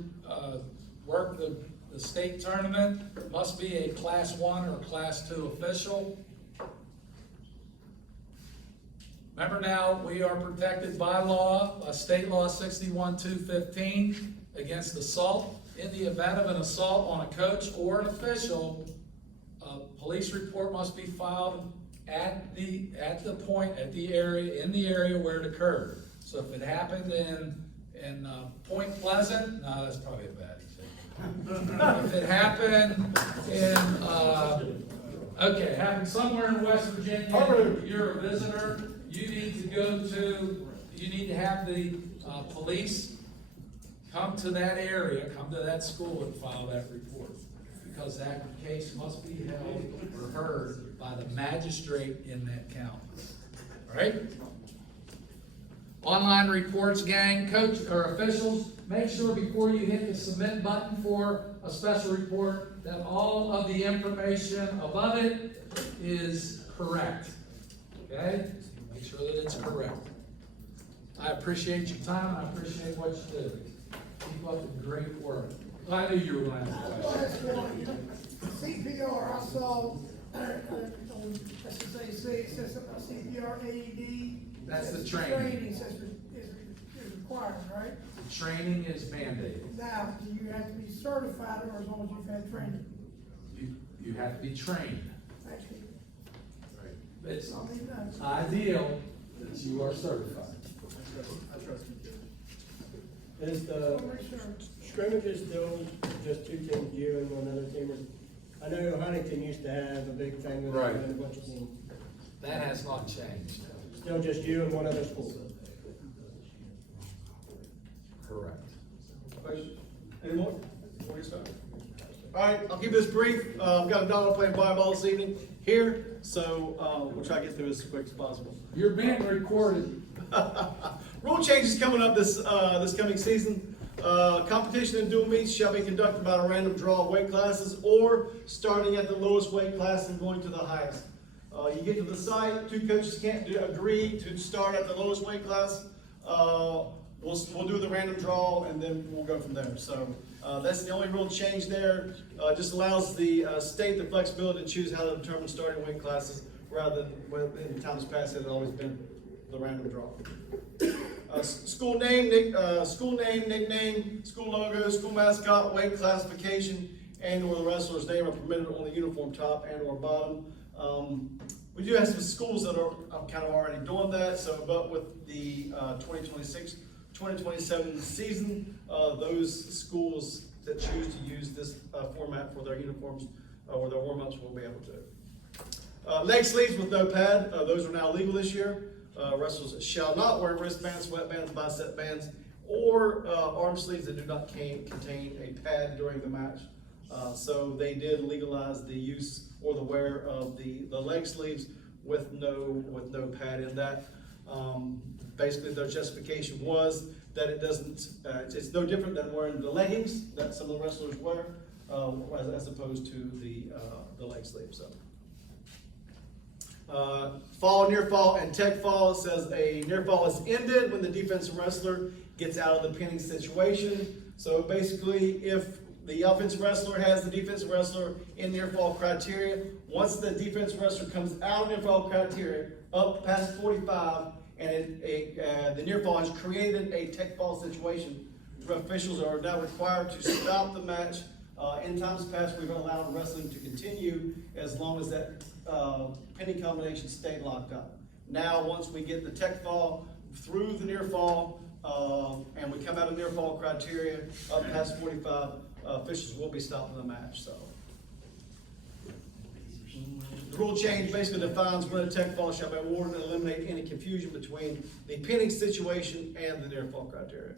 work the state tournament must be a Class 1 or Class 2 official. Remember now, we are protected by law, state law 61-215 against assault. in the event of an assault on a coach or an official, a police report must be filed at the area where it occurred. So if it happened in Point Pleasant, no, that's probably a bad example. If it happened happened somewhere in West Virginia, you're a visitor, you need to have the police come to that area, come to that school and file that report. Because that case must be held or heard by the magistrate in that county. All right? Online reports, gang, coach, or officials, make sure before you hit the submit button for a special report that all of the information above it is correct. Okay? Make sure that it's correct. I appreciate your time, and I appreciate what you do. Keep up the great work. I knew you were going to ask a question. CPR, I saw, on SSAC, it says something about CPR, AED. That's the training. Training says is required, right? The training is mandated. Now, do you have to be certified or as long as you've had training? You have to be trained. Thank you. It's I mean, that's- ideal that you are certified. Is the Make sure. scrimmages still just two teams, you and one other team? I know Huntington used to have a big thing with Right. having a bunch of teams. That has not changed. Still just you and one other school? Correct. Questions? Any more? Before we start? All right, I'll keep this brief. I've got a dollar playing volleyball this evening here, so we'll try to get through this as quick as possible. You're being recorded. Rule changes coming up this coming season. Competition and dual meets shall be conducted by a random draw of weight classes or starting at the lowest weight class and going to the highest. You get to the site, two coaches can't agree to start at the lowest weight class. We'll do the random draw and then we'll go from there. So that's the only real change there. Just allows the state the flexibility to choose how to determine starting weight classes rather than in times past it had always been the random draw. School name, nickname, school logo, school mascot, weight classification, and/or the wrestler's name are permitted on the uniform top and/or bottom. We do have some schools that are kind of already doing that. So, but with the 2026-2027 season, those schools that choose to use this format for their uniforms or their warm-ups will be able to. Leg sleeves with no pad, those are now legal this year. Wrestlers shall not wear wristbands, sweatbands, bicep bands, or arm sleeves that do not contain a pad during the match. So they did legalize the use or the wear of the leg sleeves with no pad in that. Basically, their justification was that it doesn't. It's no different than wearing the leggings that some of the wrestlers wear, as opposed to the leg sleeves. So. Fall, near fall, and tech fall. It says a near fall is ended when the defensive wrestler gets out of the pinning situation. So basically, if the offensive wrestler has the defensive wrestler in near fall criteria, once the defensive wrestler comes out of near fall criteria, up past 45, and the near fall has created a tech fall situation, officials are now required to stop the match. In times past, we've allowed wrestling to continue as long as that pinning combination stayed locked up. Now, once we get the tech fall through the near fall, and we come out of near fall criteria up past 45, officials will be stopping the match. So, the rule change basically defines when a tech fall shall be awarded and eliminate any confusion between the pinning situation and the near fall criteria.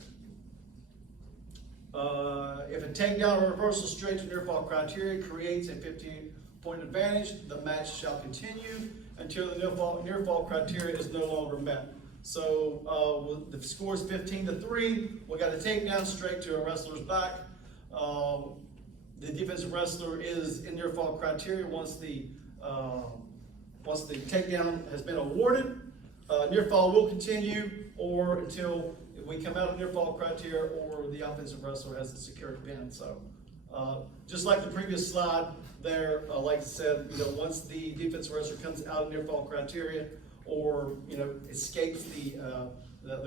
If a takedown or reversal straight to near fall criteria creates a 15-point advantage, the match shall continue until the near fall criteria is no longer met. So the score is 15-3. We got a takedown straight to a wrestler's back. The defensive wrestler is in near fall criteria once the takedown has been awarded. Near fall will continue or until we come out of near fall criteria or the offensive wrestler has the secured pin. So just like the previous slide there, like I said, once the defensive wrestler comes out of near fall criteria or escapes the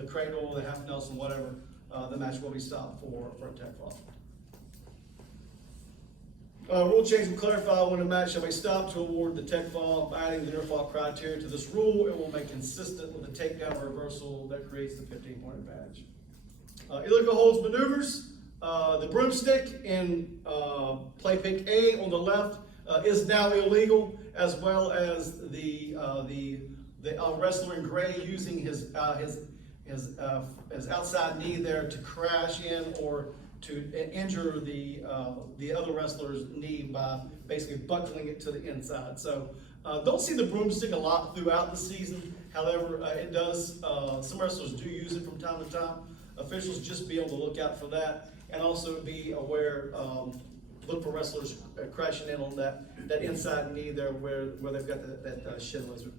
cradle, the half Nelson, whatever, the match will be stopped for a tech fall. Rule change will clarify when a match shall be stopped to award the tech fall. By adding the near fall criteria to this rule, it will make consistent with the takedown reversal that creates the 15-point advantage. Illegal holds maneuvers. The broomstick in play pick A on the left is now illegal, as well as the wrestler in gray using his outside knee there to crash in or to injure the other wrestler's knee by basically buckling it to the inside. So don't see the broomstick a lot throughout the season. However, it does, some wrestlers do use it from time to time. Officials just be on the lookout for that, and also be aware, look for wrestlers crashing in on that inside knee there where they've got that shin lizard.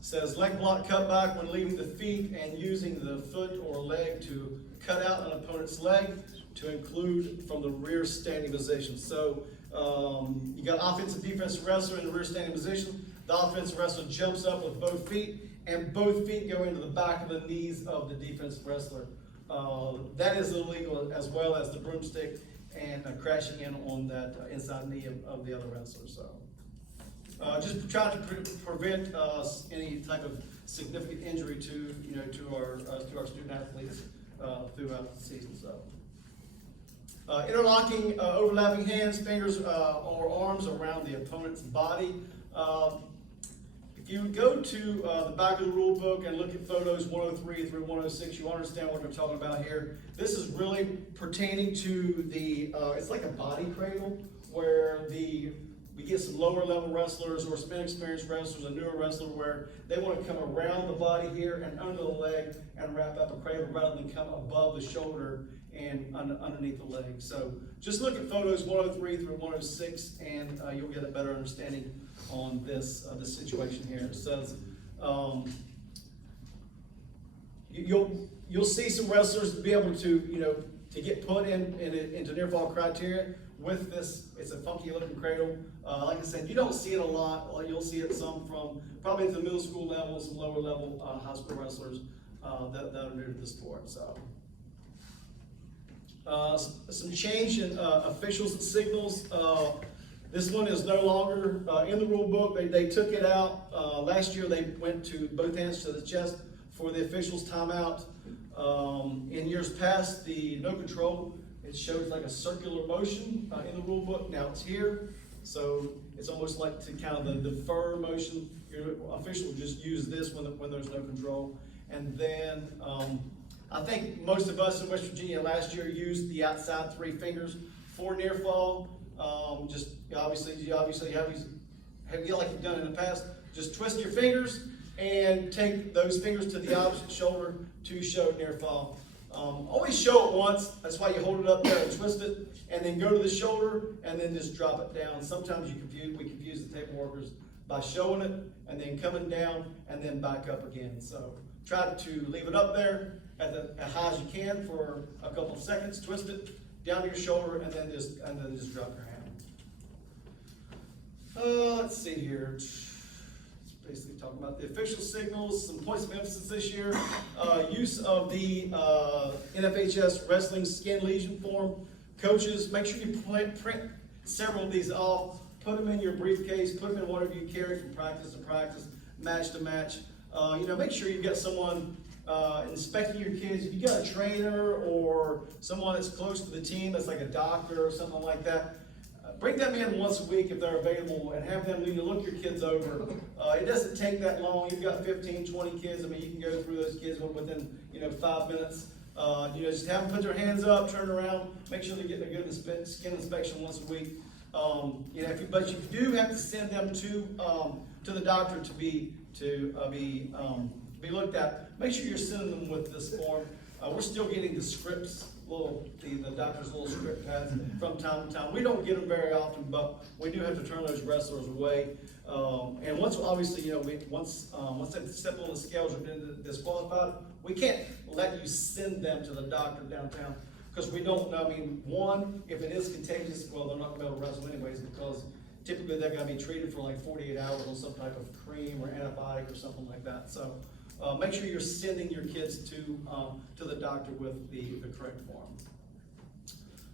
Says leg block cutback when leaving the feet and using the foot or leg to cut out an opponent's leg to include from the rear standing position. So you got offensive defensive wrestler in the rear standing position. The offensive wrestler jumps up with both feet, and both feet go into the back of the knees of the defensive wrestler. That is illegal, as well as the broomstick and crashing in on that inside knee of the other wrestler. So just trying to prevent any type of significant injury to our student athletes throughout the season. So interlocking, overlapping hands, fingers, or arms around the opponent's body. If you go to the back of the rule book and look at photos 103 through 106, you understand what we're talking about here. This is really pertaining to the, it's like a body cradle, where we get some lower level wrestlers or some inexperienced wrestlers, a newer wrestler, where they want to come around the body here and under the leg and wrap up a cradle rather than come above the shoulder and underneath the leg. So just look at photos 103 through 106 and you'll get a better understanding on this situation here. It says you'll see some wrestlers be able to to get put into near fall criteria with this. It's a funky looking cradle. Like I said, you don't see it a lot. You'll see it some from probably at the middle school level, some lower level high school wrestlers that are new to the sport. So some change in officials and signals. This one is no longer in the rule book. They took it out. Last year they went to both hands to the chest for the officials timeout. In years past, the no control, it shows like a circular motion in the rule book. Now it's here. So it's almost like to kind of the defer motion. Your official will just use this when there's no control. And then I think most of us in West Virginia last year used the outside three fingers for near fall. Just obviously you have these, like you've done in the past, just twist your fingers and take those fingers to the opposite shoulder to show near fall. Always show it once. That's why you hold it up there and twist it, and then go to the shoulder and then just drop it down. Sometimes we confuse the table workers by showing it and then coming down and then back up again. So try to leave it up there as high as you can for a couple of seconds. Twist it down to your shoulder and then just drop your hand. Let's see here. Basically talking about the official signals, some points of emphasis this year. Use of the NFHS wrestling skin lesion form. Coaches, make sure you print several of these off, put them in your briefcase, put them in whatever you carry from practice to practice, match to match. Make sure you've got someone inspecting your kids. If you got a trainer or someone that's close to the team, that's like a doctor or something like that, bring them in once a week if they're available and have them look your kids over. It doesn't take that long. You've got 15, 20 kids. I mean, you can go through those kids within 5 minutes. Just have them put their hands up, turn around, make sure they're getting a good skin inspection once a week. But you do have to send them to the doctor to be looked at. Make sure you're sending them with this form. We're still getting the scripts, the doctor's little script pads from time to time. We don't get them very often, but we do have to turn those wrestlers away. And once they step on the scales and been disqualified, we can't let you send them to the doctor downtown because we don't know. I mean, one, if it is contagious, well, they're not going to be able to wrestle anyways because typically they're going to be treated for like 48 hours on some type of cream or antibiotic or something like that. So make sure you're sending your kids to the doctor with the correct form.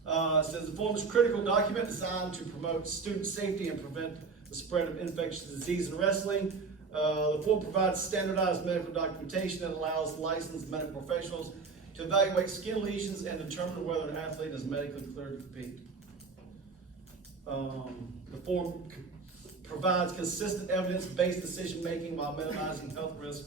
It says the form is a critical document designed to promote student safety and prevent the spread of infectious disease in wrestling. The form provides standardized medical documentation that allows licensed medical professionals to evaluate skin lesions and determine whether an athlete is medically cleared to compete. The form provides consistent evidence-based decision-making while minimizing health risk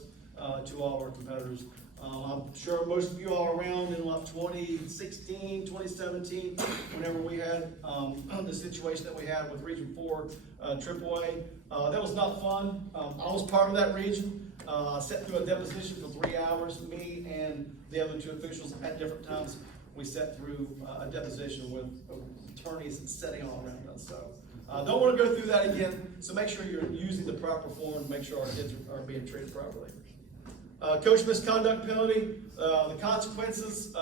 to all our competitors. I'm sure most of you all around in like 2016, 2017, whenever we had the situation that we had with Region 4 AAA. That was not fun. I was part of that region. Sat through a deposition for 3 hours. Me and the other two officials at different times, we sat through a deposition with attorneys sitting all around us. So don't want to go through that again. So make sure you're using the proper form to make sure our kids are being treated properly. Coach misconduct penalty, the consequences.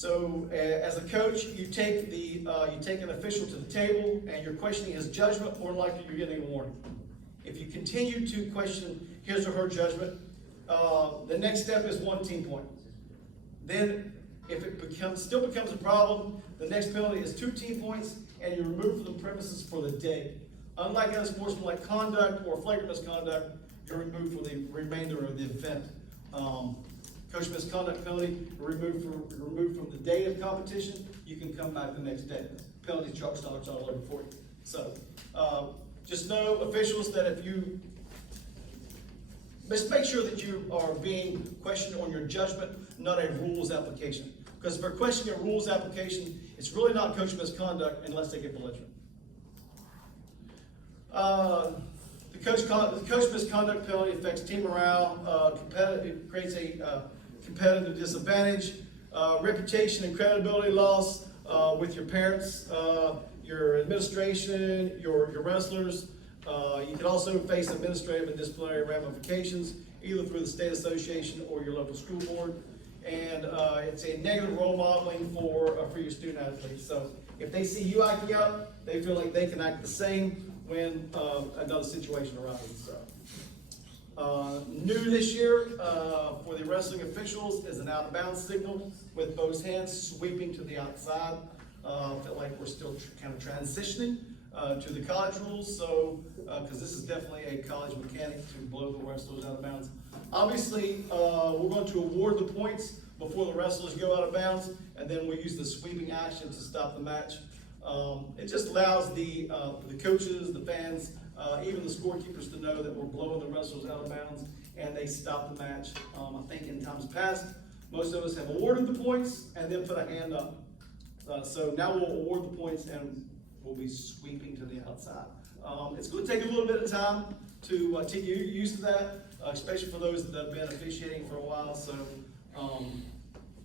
As a coach, you take an official to the table and you're questioning his judgment. More than likely, you're getting a warning. If you continue to question his or her judgment, the next step is 1 team point. Then, if it still becomes a problem, the next penalty is 2 team points, and you're removed from the premises for the day. Unlike unsportsmanlike conduct or flagrant misconduct, you're removed for the remainder of the event. Coach misconduct penalty, removed from the day of competition. You can come back the next day. Penalty charge dollars all over for you. So, just know, officials, that if you just make sure that you are being questioned on your judgment, not a rules application. Because if we're questioning a rules application, it's really not coach misconduct unless they get belligerent. The coach misconduct penalty affects team morale, it creates a competitive disadvantage, reputation and credibility loss with your parents, your administration, your wrestlers. You can also face administrative and disciplinary ramifications, either through the state association or your local school board. And it's a negative role modeling for your student athletes. So if they see you acting out, they feel like they can act the same when another situation arises. So, new this year for the wrestling officials is an out-of-bounds signal with both hands sweeping to the outside. I feel like we're still kind of transitioning to the college rules, so because this is definitely a college mechanic to blow the wrestlers out of bounds. Obviously, we're going to award the points before the wrestlers go out of bounds, and then we use the sweeping action to stop the match. It just allows the coaches, the fans, even the scorekeepers to know that we're blowing the wrestlers out of bounds, and they stop the match. I think in times past, most of us have awarded the points and then put a hand up. So now we'll award the points and we'll be sweeping to the outside. It's going to take a little bit of time to get used to that, especially for those that have been officiating for a while. So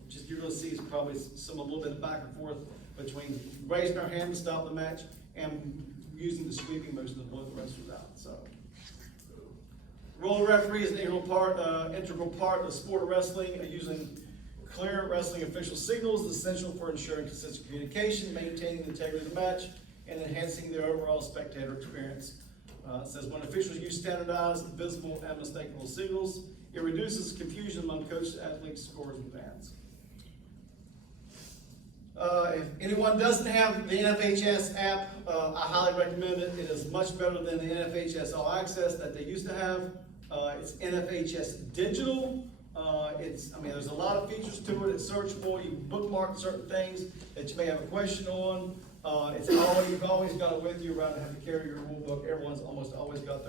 just you're going to see is probably a little bit of back and forth between raising our hand to stop the match and using the sweeping motion to blow the wrestlers out. So, role of referee is an integral part of the sport of wrestling. Using clear wrestling official signals is essential for ensuring consistent communication, maintaining the integrity of the match, and enhancing the overall spectator experience. It says when officials use standardized, visible, and unmistakable signals, it reduces confusion among coaches, athletes, scorers, and fans. If anyone doesn't have the NFHS app, I highly recommend it. It is much better than the NFHS All Access that they used to have. It's NFHS Digital. There's a lot of features to it. It's searchable. You can bookmark certain things that you may have a question on. You've always got it with you around to have to carry your rule book. Everyone's almost always got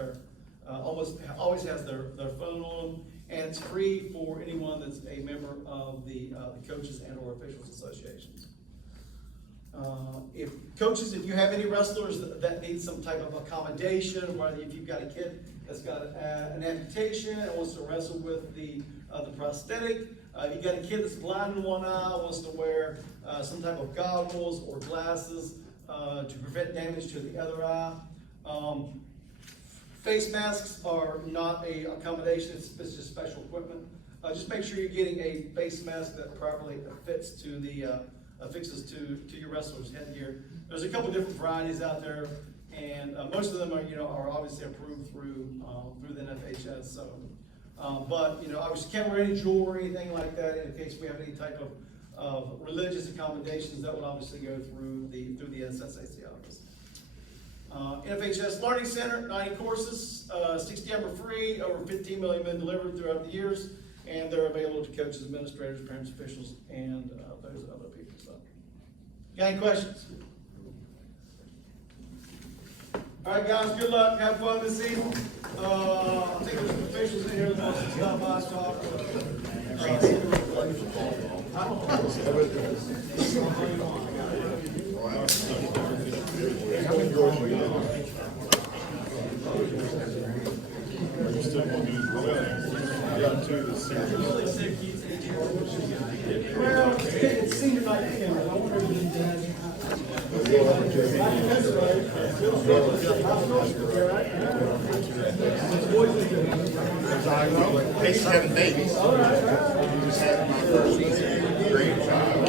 always has their phone on them, and it's free for anyone that's a member of the coaches and or officials associations. If you have any wrestlers that need some type of accommodation, whether if you've got a kid that's got an amputation and wants to wrestle with the prosthetic, if you've got a kid that's blind in one eye, wants to wear some type of goggles or glasses to prevent damage to the other eye. Face masks are not a accommodation, it's just special equipment. Just make sure you're getting a face mask that properly affixes to your wrestler's headgear. There's a couple different varieties out there, and most of them are obviously approved through the NFHS. So, but obviously can't wear any jewelry or anything like that in case we have any type of religious accommodations that would obviously go through the SSAC office. NFHS Learning Center, 90 courses, 60 of them are free, over 15 million been delivered throughout the years, and they're available to coaches, administrators, parents, officials, and those other people. So, got any questions? All right, guys, good luck. Have fun this season. I think there's some officials in here that want to stop by and talk. Well, it's senior night. I wonder if you He's having babies. Just had my first grandchild.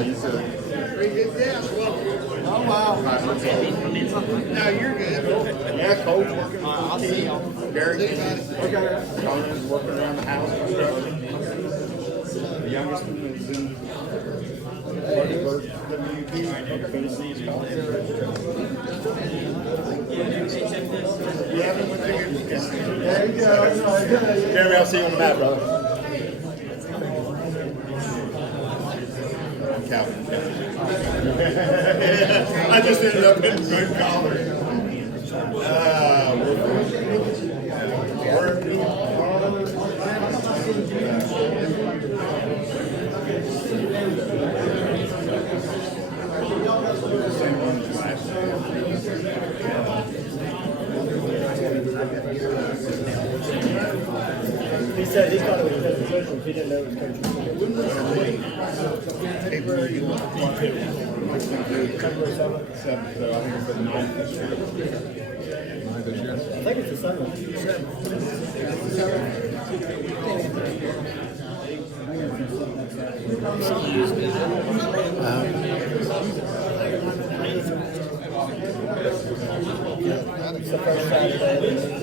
He's a pretty good guest. Oh, wow. No, you're good. Yeah, Cole's working on the team. Gary's Conan's working around the house construction. The youngest one is in Parkersburg, WV. Yeah, we went there. There you go. Jeremy, I'll see you on the map, brother. Calvin. I just ended up in good college. He said he thought it was Coach Williams, he didn't know it was Coach Williams. February February 7th. 7th, so I think it's the 9th this year. I think it's the 7th. It's the first Saturday.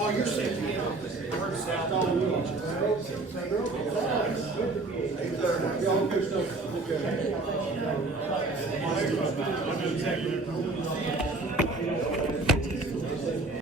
Oh, you're sick.